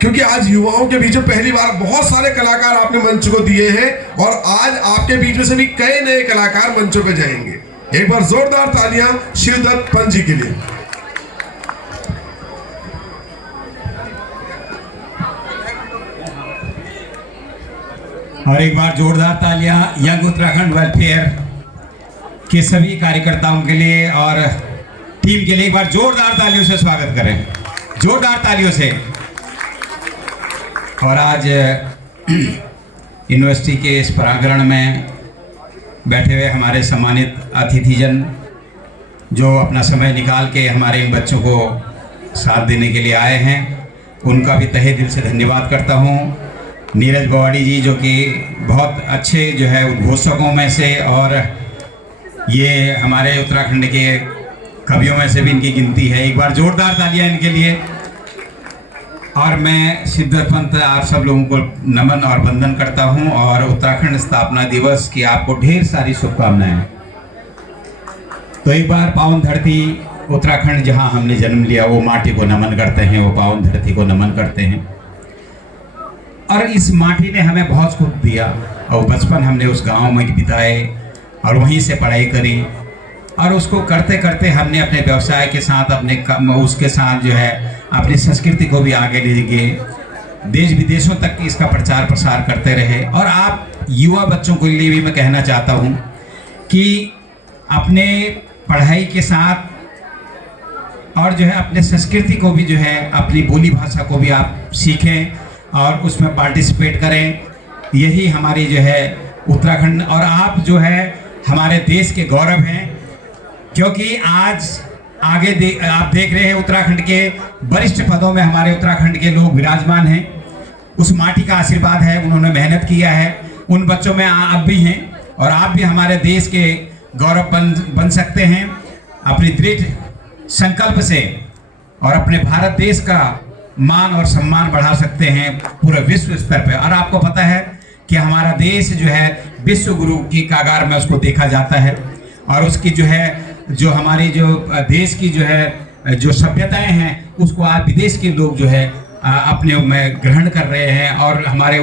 क्योंकि आज युवाओं के बीच में पहली बार बहुत सारे कलाकार आपने मंच को दिए हैं और आज आपके बीच में से भी कई नए कलाकार मंचों पे जाएंगे। एक बार जोरदार तालियां शिवदत्त पंत जी के लिए। और एक बार जोरदार तालियां यंग उत्तराखंड वेलफेयर के सभी कार्यकर्ताओं के लिए और टीम के लिए एक बार जोरदार तालियों से स्वागत करें, जोरदार तालियों से। और आज यूनिवर्सिटी के इस प्रांगण में बैठे हुए हमारे सम्मानित अतिथिजन जो अपना समय निकाल के हमारे इन बच्चों को साथ देने के लिए आए हैं, उनका भी तहे दिल से धन्यवाद करता हूं। नीरज बवाड़ी जी जो कि बहुत अच्छे जो है उद्घोषकों में से और ये हमारे उत्तराखंड के कवियों में से भी इनकी गिनती है, एक बार जोरदार तालियां इनके लिए। और मैं शिवदत्त पंत आप सब लोगों को नमन और वंदन करता हूं और उत्तराखंड स्थापना दिवस की आपको ढेर सारी शुभकामनाएं। तो एक बार पावन धरती उत्तराखंड जहां हमने जन्म लिया वो माटी को नमन करते हैं, वो पावन धरती को नमन करते हैं। और इस माटी ने हमें बहुत कुछ दिया और बचपन हमने उस गांव में बिताए और वहीं से पढ़ाई करी और उसको करते करते हमने अपने व्यवसाय के साथ उसके साथ जो है अपनी संस्कृति को भी आगे ले गए, देश विदेशों तक इसका प्रचार प्रसार करते रहे। और आप युवा बच्चों के लिए भी मैं कहना चाहता हूँ कि अपने पढ़ाई के साथ और जो है अपने संस्कृति को भी जो है अपनी बोली भाषा को भी आप सीखें और उसमें पार्टिसिपेट करें। यही हमारी जो है उत्तराखंड, और आप जो है हमारे देश के गौरव हैं, क्योंकि आज आप देख रहे हैं उत्तराखंड के वरिष्ठ पदों में हमारे उत्तराखंड के लोग विराजमान हैं। उस माटी का आशीर्वाद है, उन्होंने मेहनत किया है, उन बच्चों में आप भी हैं और आप भी हमारे देश के गौरव बन सकते हैं अपनी दृढ़ संकल्प से, और अपने भारत देश का मान और सम्मान बढ़ा सकते हैं पूरे विश्व स्तर पर। और आपको पता है कि हमारा देश जो है विश्व गुरु की कागार में उसको देखा जाता है, और उसकी जो हमारी जो देश की जो है जो सभ्यताएं हैं उसको आज विदेश के लोग जो है अपने में ग्रहण कर रहे हैं। और हमारे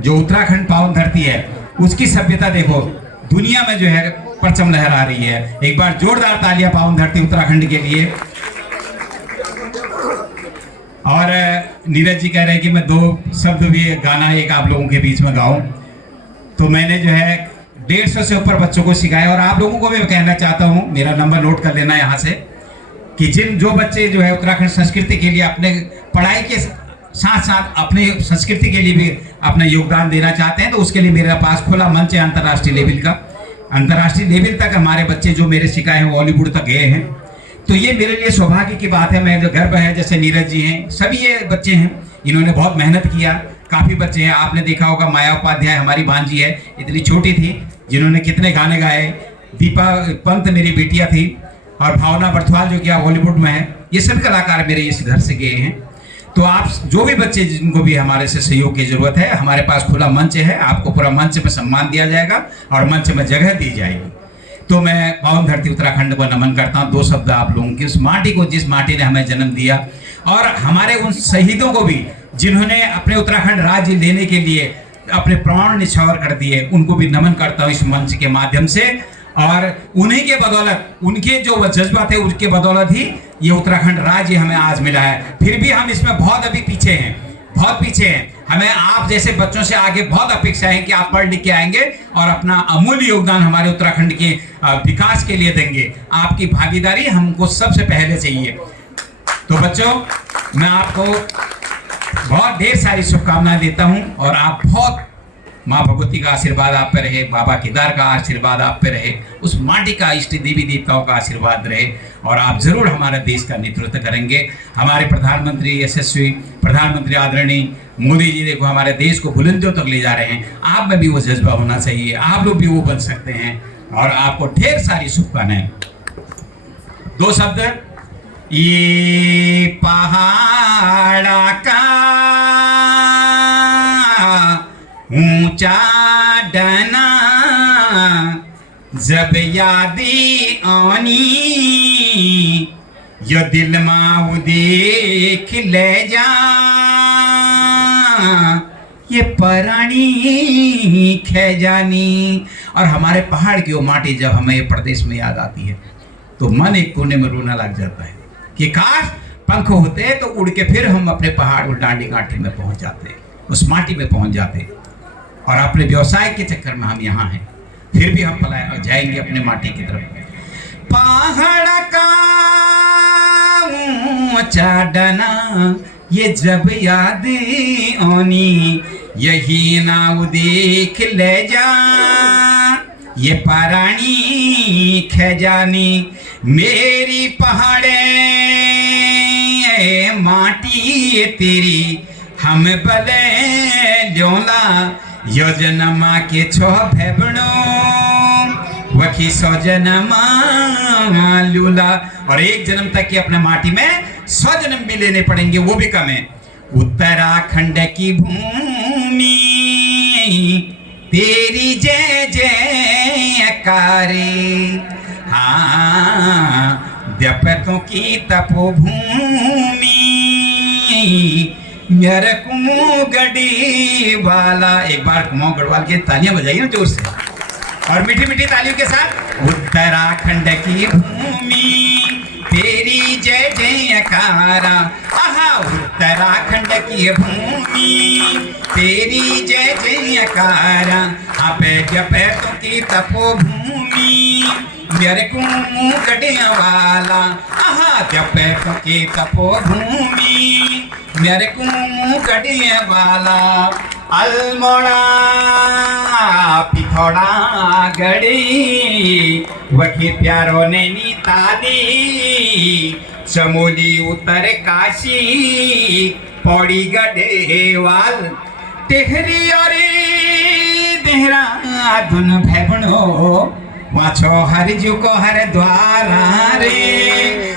जो उत्तराखंड पावन धरती है उसकी सभ्यता देखो दुनिया में जो है परचम लहरा रही है। एक बार जोरदार तालियां पावन धरती उत्तराखंड के लिए। और नीरज जी कह रहे हैं कि मैं 2 शब्द भी गाना एक आप लोगों के बीच में गाऊं, तो मैंने जो है 150 से ऊपर बच्चों को सिखाया। और आप लोगों को भी कहना चाहता हूं, मेरा नंबर नोट कर लेना यहाँ से, कि जो बच्चे जो है उत्तराखंड संस्कृति के लिए अपने पढ़ाई के साथ साथ अपने संस्कृति के लिए भी अपना योगदान देना चाहते हैं, तो उसके लिए मेरे पास खुला मंच है अंतर्राष्ट्रीय लेवल का। अंतर्राष्ट्रीय लेवल तक हमारे बच्चे जो मेरे सिखाए हैं बॉलीवुड तक गए हैं, तो ये मेरे लिए सौभाग्य की बात है। मैं जो गर्व है, जैसे नीरज जी हैं, सभी ये बच्चे हैं, इन्होंने बहुत मेहनत किया। काफ़ी बच्चे हैं, आपने देखा होगा माया उपाध्याय हमारी भांजी है, इतनी छोटी थी, जिन्होंने कितने गाने गाए। दीपा पंत मेरी बेटियां थी, और भावना बर्थवाल जो कि बॉलीवुड में है। ये सभी कलाकार मेरे इस घर से गए हैं। तो आप जो भी बच्चे जिनको भी हमारे से सहयोग की जरूरत है, हमारे पास खुला मंच है, आपको पूरा मंच में सम्मान दिया जाएगा और मंच में जगह दी जाएगी। तो मैं पावन धरती उत्तराखंड को नमन करता हूँ। 2 शब्द आप लोगों की उस माटी को, जिस माटी ने हमें जन्म दिया, और हमारे उन शहीदों को भी जिन्होंने अपने उत्तराखंड राज्य लेने के लिए अपने प्राण निछावर कर दिए, उनको भी नमन करता हूँ इस मंच के माध्यम से। और उन्हीं के बदौलत, उनके जो जज्बा थे उसके बदौलत ही ये उत्तराखंड राज्य हमें आज मिला है। फिर भी हम इसमें बहुत अभी पीछे हैं, बहुत पीछे हैं। हमें आप जैसे बच्चों से आगे बहुत अपेक्षा है कि आप पढ़ लिख के आएंगे और अपना अमूल्य योगदान हमारे उत्तराखंड के विकास के लिए देंगे। आपकी भागीदारी हमको सबसे पहले चाहिए। तो बच्चों, मैं आपको बहुत ढेर सारी शुभकामनाएं देता हूं, और आप बहुत माँ भगवती का आशीर्वाद आप पे रहे, बाबा केदार का आशीर्वाद आप पे रहे, उस माटी का, इष्ट देवी देवताओं का आशीर्वाद रहे, और आप जरूर हमारे देश का नेतृत्व करेंगे। हमारे प्रधानमंत्री, यशस्वी प्रधानमंत्री आदरणीय मोदी जी देखो हमारे देश को बुलंदियों तक ले जा रहे हैं। आप में भी वो जज्बा होना चाहिए, आप लोग भी वो बन सकते हैं, और आपको ढेर सारी शुभकामनाएं। 2 शब्द, ये पहाड़ा का ऊंचा डना जब यादी आनी, यो दिल माऊ देख ले जा, ये परानी खैजानी। और हमारे पहाड़ की वो माटी जब हमें प्रदेश में याद आती है तो मन एक कोने में रोना लग जाता है कि काश पंख होते तो उड़ के फिर हम अपने पहाड़ और डांडी काठी में पहुंच जाते, उस माटी में पहुंच जाते। और अपने व्यवसाय के चक्कर में हम यहाँ हैं, फिर भी हम पलायन जाएंगे अपने माटी की तरफ। पहाड़ का ऊंचा डना ये जब याद आनी, यही नाव देख ले जा, ये परानी खजानी। मेरी पहाड़े माटी तेरी हम बले जोला, योजनमा के 6 भेबणो वखी 100 जन्मा लूला। और 1 जन्म तक की अपने माटी में 100 जन्म भी लेने पड़ेंगे, वो भी कम है। उत्तराखंड की भूमि तेरी जय जयकारे, हाँ द्यपतों की तपोभूमि मेरे कुमो गढ़ी वाला। एक बार कुमो गढ़वाल के तालियां बजाइए ना जोर से, और मीठी मीठी तालियों के साथ। उत्तराखंड की भूमि तेरी जय जयकारा, आहा उत्तराखंड की भूमि तेरी जय जयकारा। आप जपैतों की तपोभूमि मेरे को मुकड़े वाला आहा जप की तपोभूमि मेरे को मुकड़े वाला अल्मोड़ा पिथौड़ा गड़ी वही प्यारो नैनी ताली समोली उत्तर काशी पौड़ी गढ़ेवाल टेहरी अरे देहरादून भैबणो माछो हरिजू को हर द्वारा रे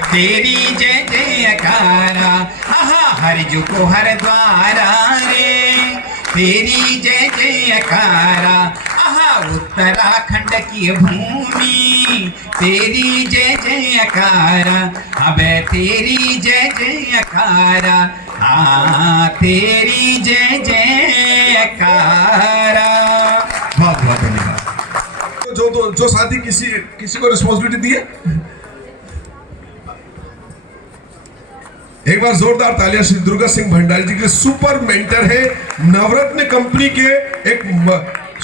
तेरी जय जयकारा आहा हरिजू को हर द्वारा रे तेरी जय जयकारा आहा उत्तराखंड की भूमि तेरी जय जयकारा अबे तेरी जय जयकारा हाँ तेरी जय जयकारा। बहुत बहुत धन्यवाद। जो साथी किसी को रिस्पॉन्सिबिलिटी दी है, एक बार जोरदार तालियां श्री दुर्गा सिंह भंडारी जी के सुपर मेंटर है, नवरत्न कंपनी के एक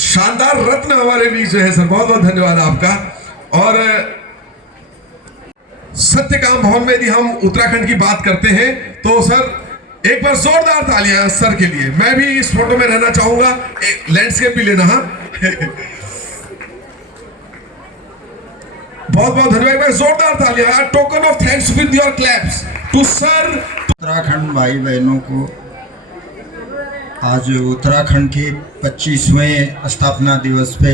शानदार रत्न हमारे बीच है सर, बहुत बहुत धन्यवाद आपका। और सत्यकाम भवन में यदि हम उत्तराखंड की बात करते हैं तो सर एक बार जोरदार तालियां सर के लिए। मैं भी इस फोटो में रहना चाहूंगा, लैंडस्केप भी लेना। हाँ बहुत बहुत धन्यवाद, जोरदार तालियां, token of thanks with your claps to sir. Uttarakhand भाई बहनों को आज उत्तराखंड के 25वें स्थापना दिवस पे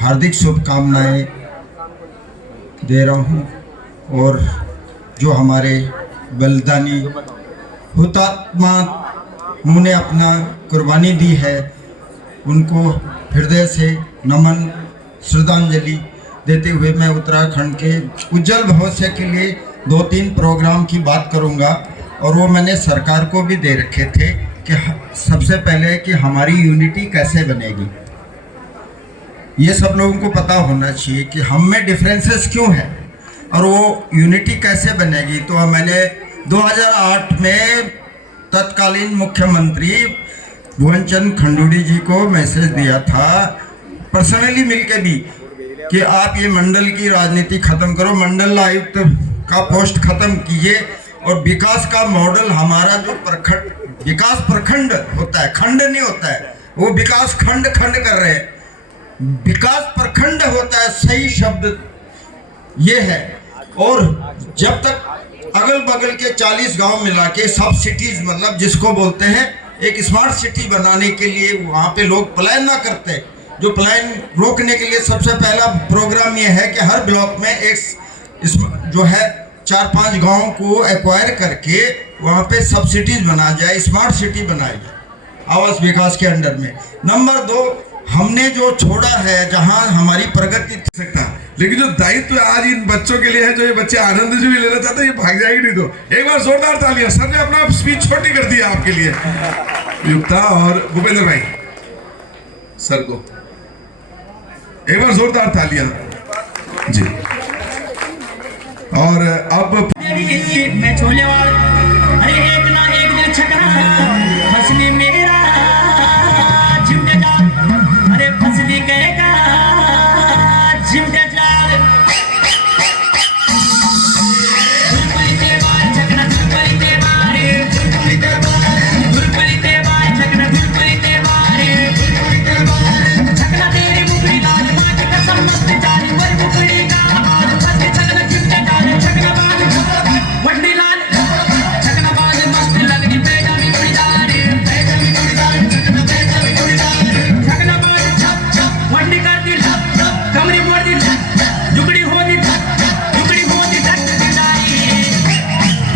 हार्दिक शुभकामनाएं दे रहा हूं। और जो हमारे बलिदानी हुतात्मा उन्होंने अपना कुर्बानी दी है, उनको हृदय से नमन श्रद्धांजलि देते हुए मैं उत्तराखंड के उज्जवल भविष्य के लिए 2-3 प्रोग्राम की बात करूंगा। और वो मैंने सरकार को भी दे रखे थे कि सबसे पहले कि हमारी यूनिटी कैसे बनेगी, ये सब लोगों को पता होना चाहिए कि हम में डिफरेंसेस क्यों है और वो यूनिटी कैसे बनेगी। तो मैंने 2008 में तत्कालीन मुख्यमंत्री भुवन चंद खंडूड़ी जी को मैसेज दिया था, पर्सनली मिलके भी, कि आप ये मंडल की राजनीति खत्म करो, मंडल आयुक्त का पोस्ट खत्म कीजिए और विकास का मॉडल हमारा जो विकास प्रखंड होता है, खंड नहीं होता है, वो विकास खंड कर रहे हैं, विकास प्रखंड होता है, सही शब्द ये है। और जब तक अगल बगल के 40 गांव मिला के सब सिटीज, मतलब जिसको बोलते हैं एक स्मार्ट सिटी बनाने के लिए वहाँ पे लोग पलायन ना करते, जो पलायन रोकने के लिए सबसे पहला प्रोग्राम ये है कि हर ब्लॉक में एक जो है 4-5 गांव को एक्वायर करके वहाँ पे सब सिटीज बना जाए, स्मार्ट सिटी बनाई जाए आवास विकास के अंडर में। नंबर 2, हमने जो छोड़ा है जहाँ हमारी प्रगति सकता, लेकिन जो दायित्व आज इन बच्चों के लिए है, जो ये बच्चे आनंद जी भी लेना चाहते हैं, ये भाग जाएगी नहीं। तो एक बार जोरदार तालियां, सर ने अपना स्पीच छोटी कर दिया आपके लिए। युक्ता और भूपेंद्र भाई सर को एक बार जोरदार तालियां जी। और अब मैं छोले वाल, अरे एक ना एक दिन छकरा फसली मेरा जिमटे जाल, अरे फसली कहेगा जिमटे जाल। दुर्पली तेवार छकना दुर्पली तेवार, दुर्पली तेवार, दुर्पली तेवार छकना दुर्पली तेवार, दुर्पली तेवार छकना तेरी मुखड़ी लाल माँ की कसम मस्त जाली वही मुखड़ी का बाल फसली छकना जिमटे जाल, छकना बाल वंडी लाल छकना बाल मस्त लगनी पैजामी उड़ीदार, पैजामी उड़ीदार छकना पैजामी उड़ीदार, छकना बाल छप छप वंडी कर दी छप छप, कमरी मोड़ दी छप छप, जुगड़ी हो दी छप छप, जुगड़ी हो दी छप जाई,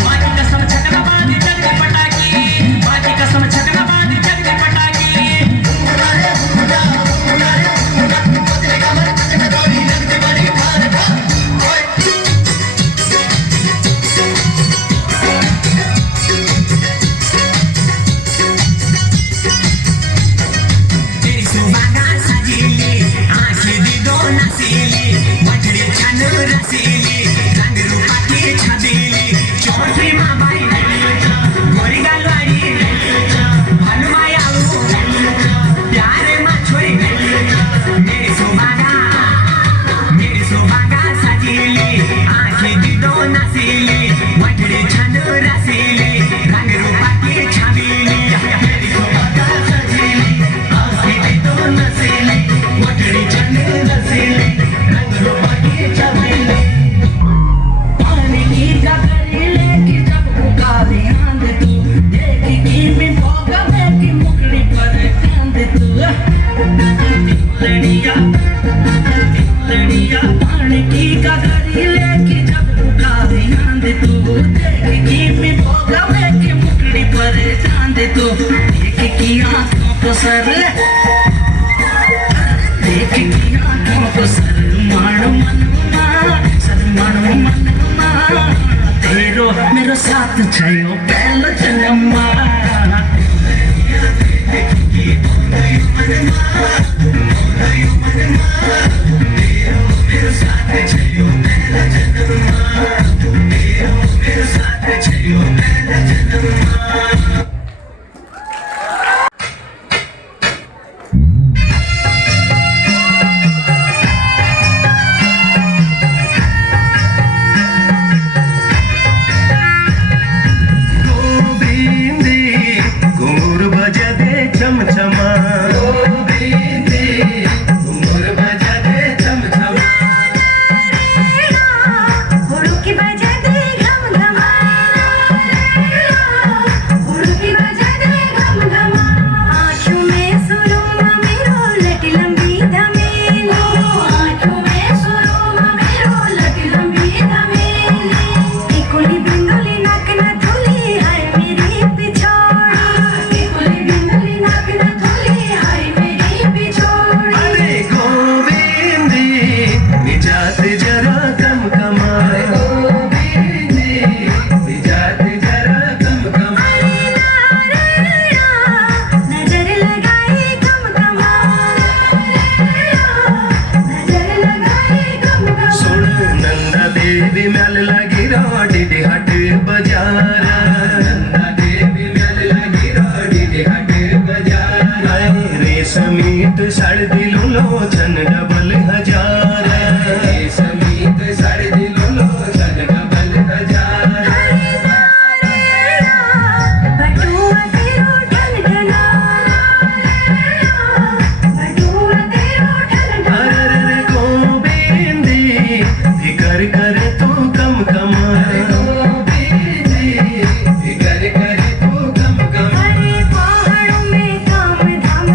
माँ की कसम छकना बाल जग दे पटाकी, माँ की कसम छकना बाल जग दे पटाकी। उड़ारे उड़ा उड़ारे उड़ा बदले कमर छकना डोरी लगती बड़ी भार भार। तेरी सुहागा सजीली आंखें दी दो नसीली, मजड़ी छन रसीली, रंग रूपा की छबीली, चौधरी माँ बाई गोरी गलवाड़ी हनुमाया प्यारे माँ छोरी साथ छयो पहलो जन्मा समीत साढ़े दिलों लोचन डबल हजार समीत साढ़े दिलों लोचन डबल हजार बटुआ तेरो ढल ढला बटुआ तेरो ढल ढला अरे गोबिंदी फिकर कर तू कम कमा गोबिंदी फिकर कर तू कम कम अरे पहाड़ों में काम धाम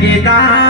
गीता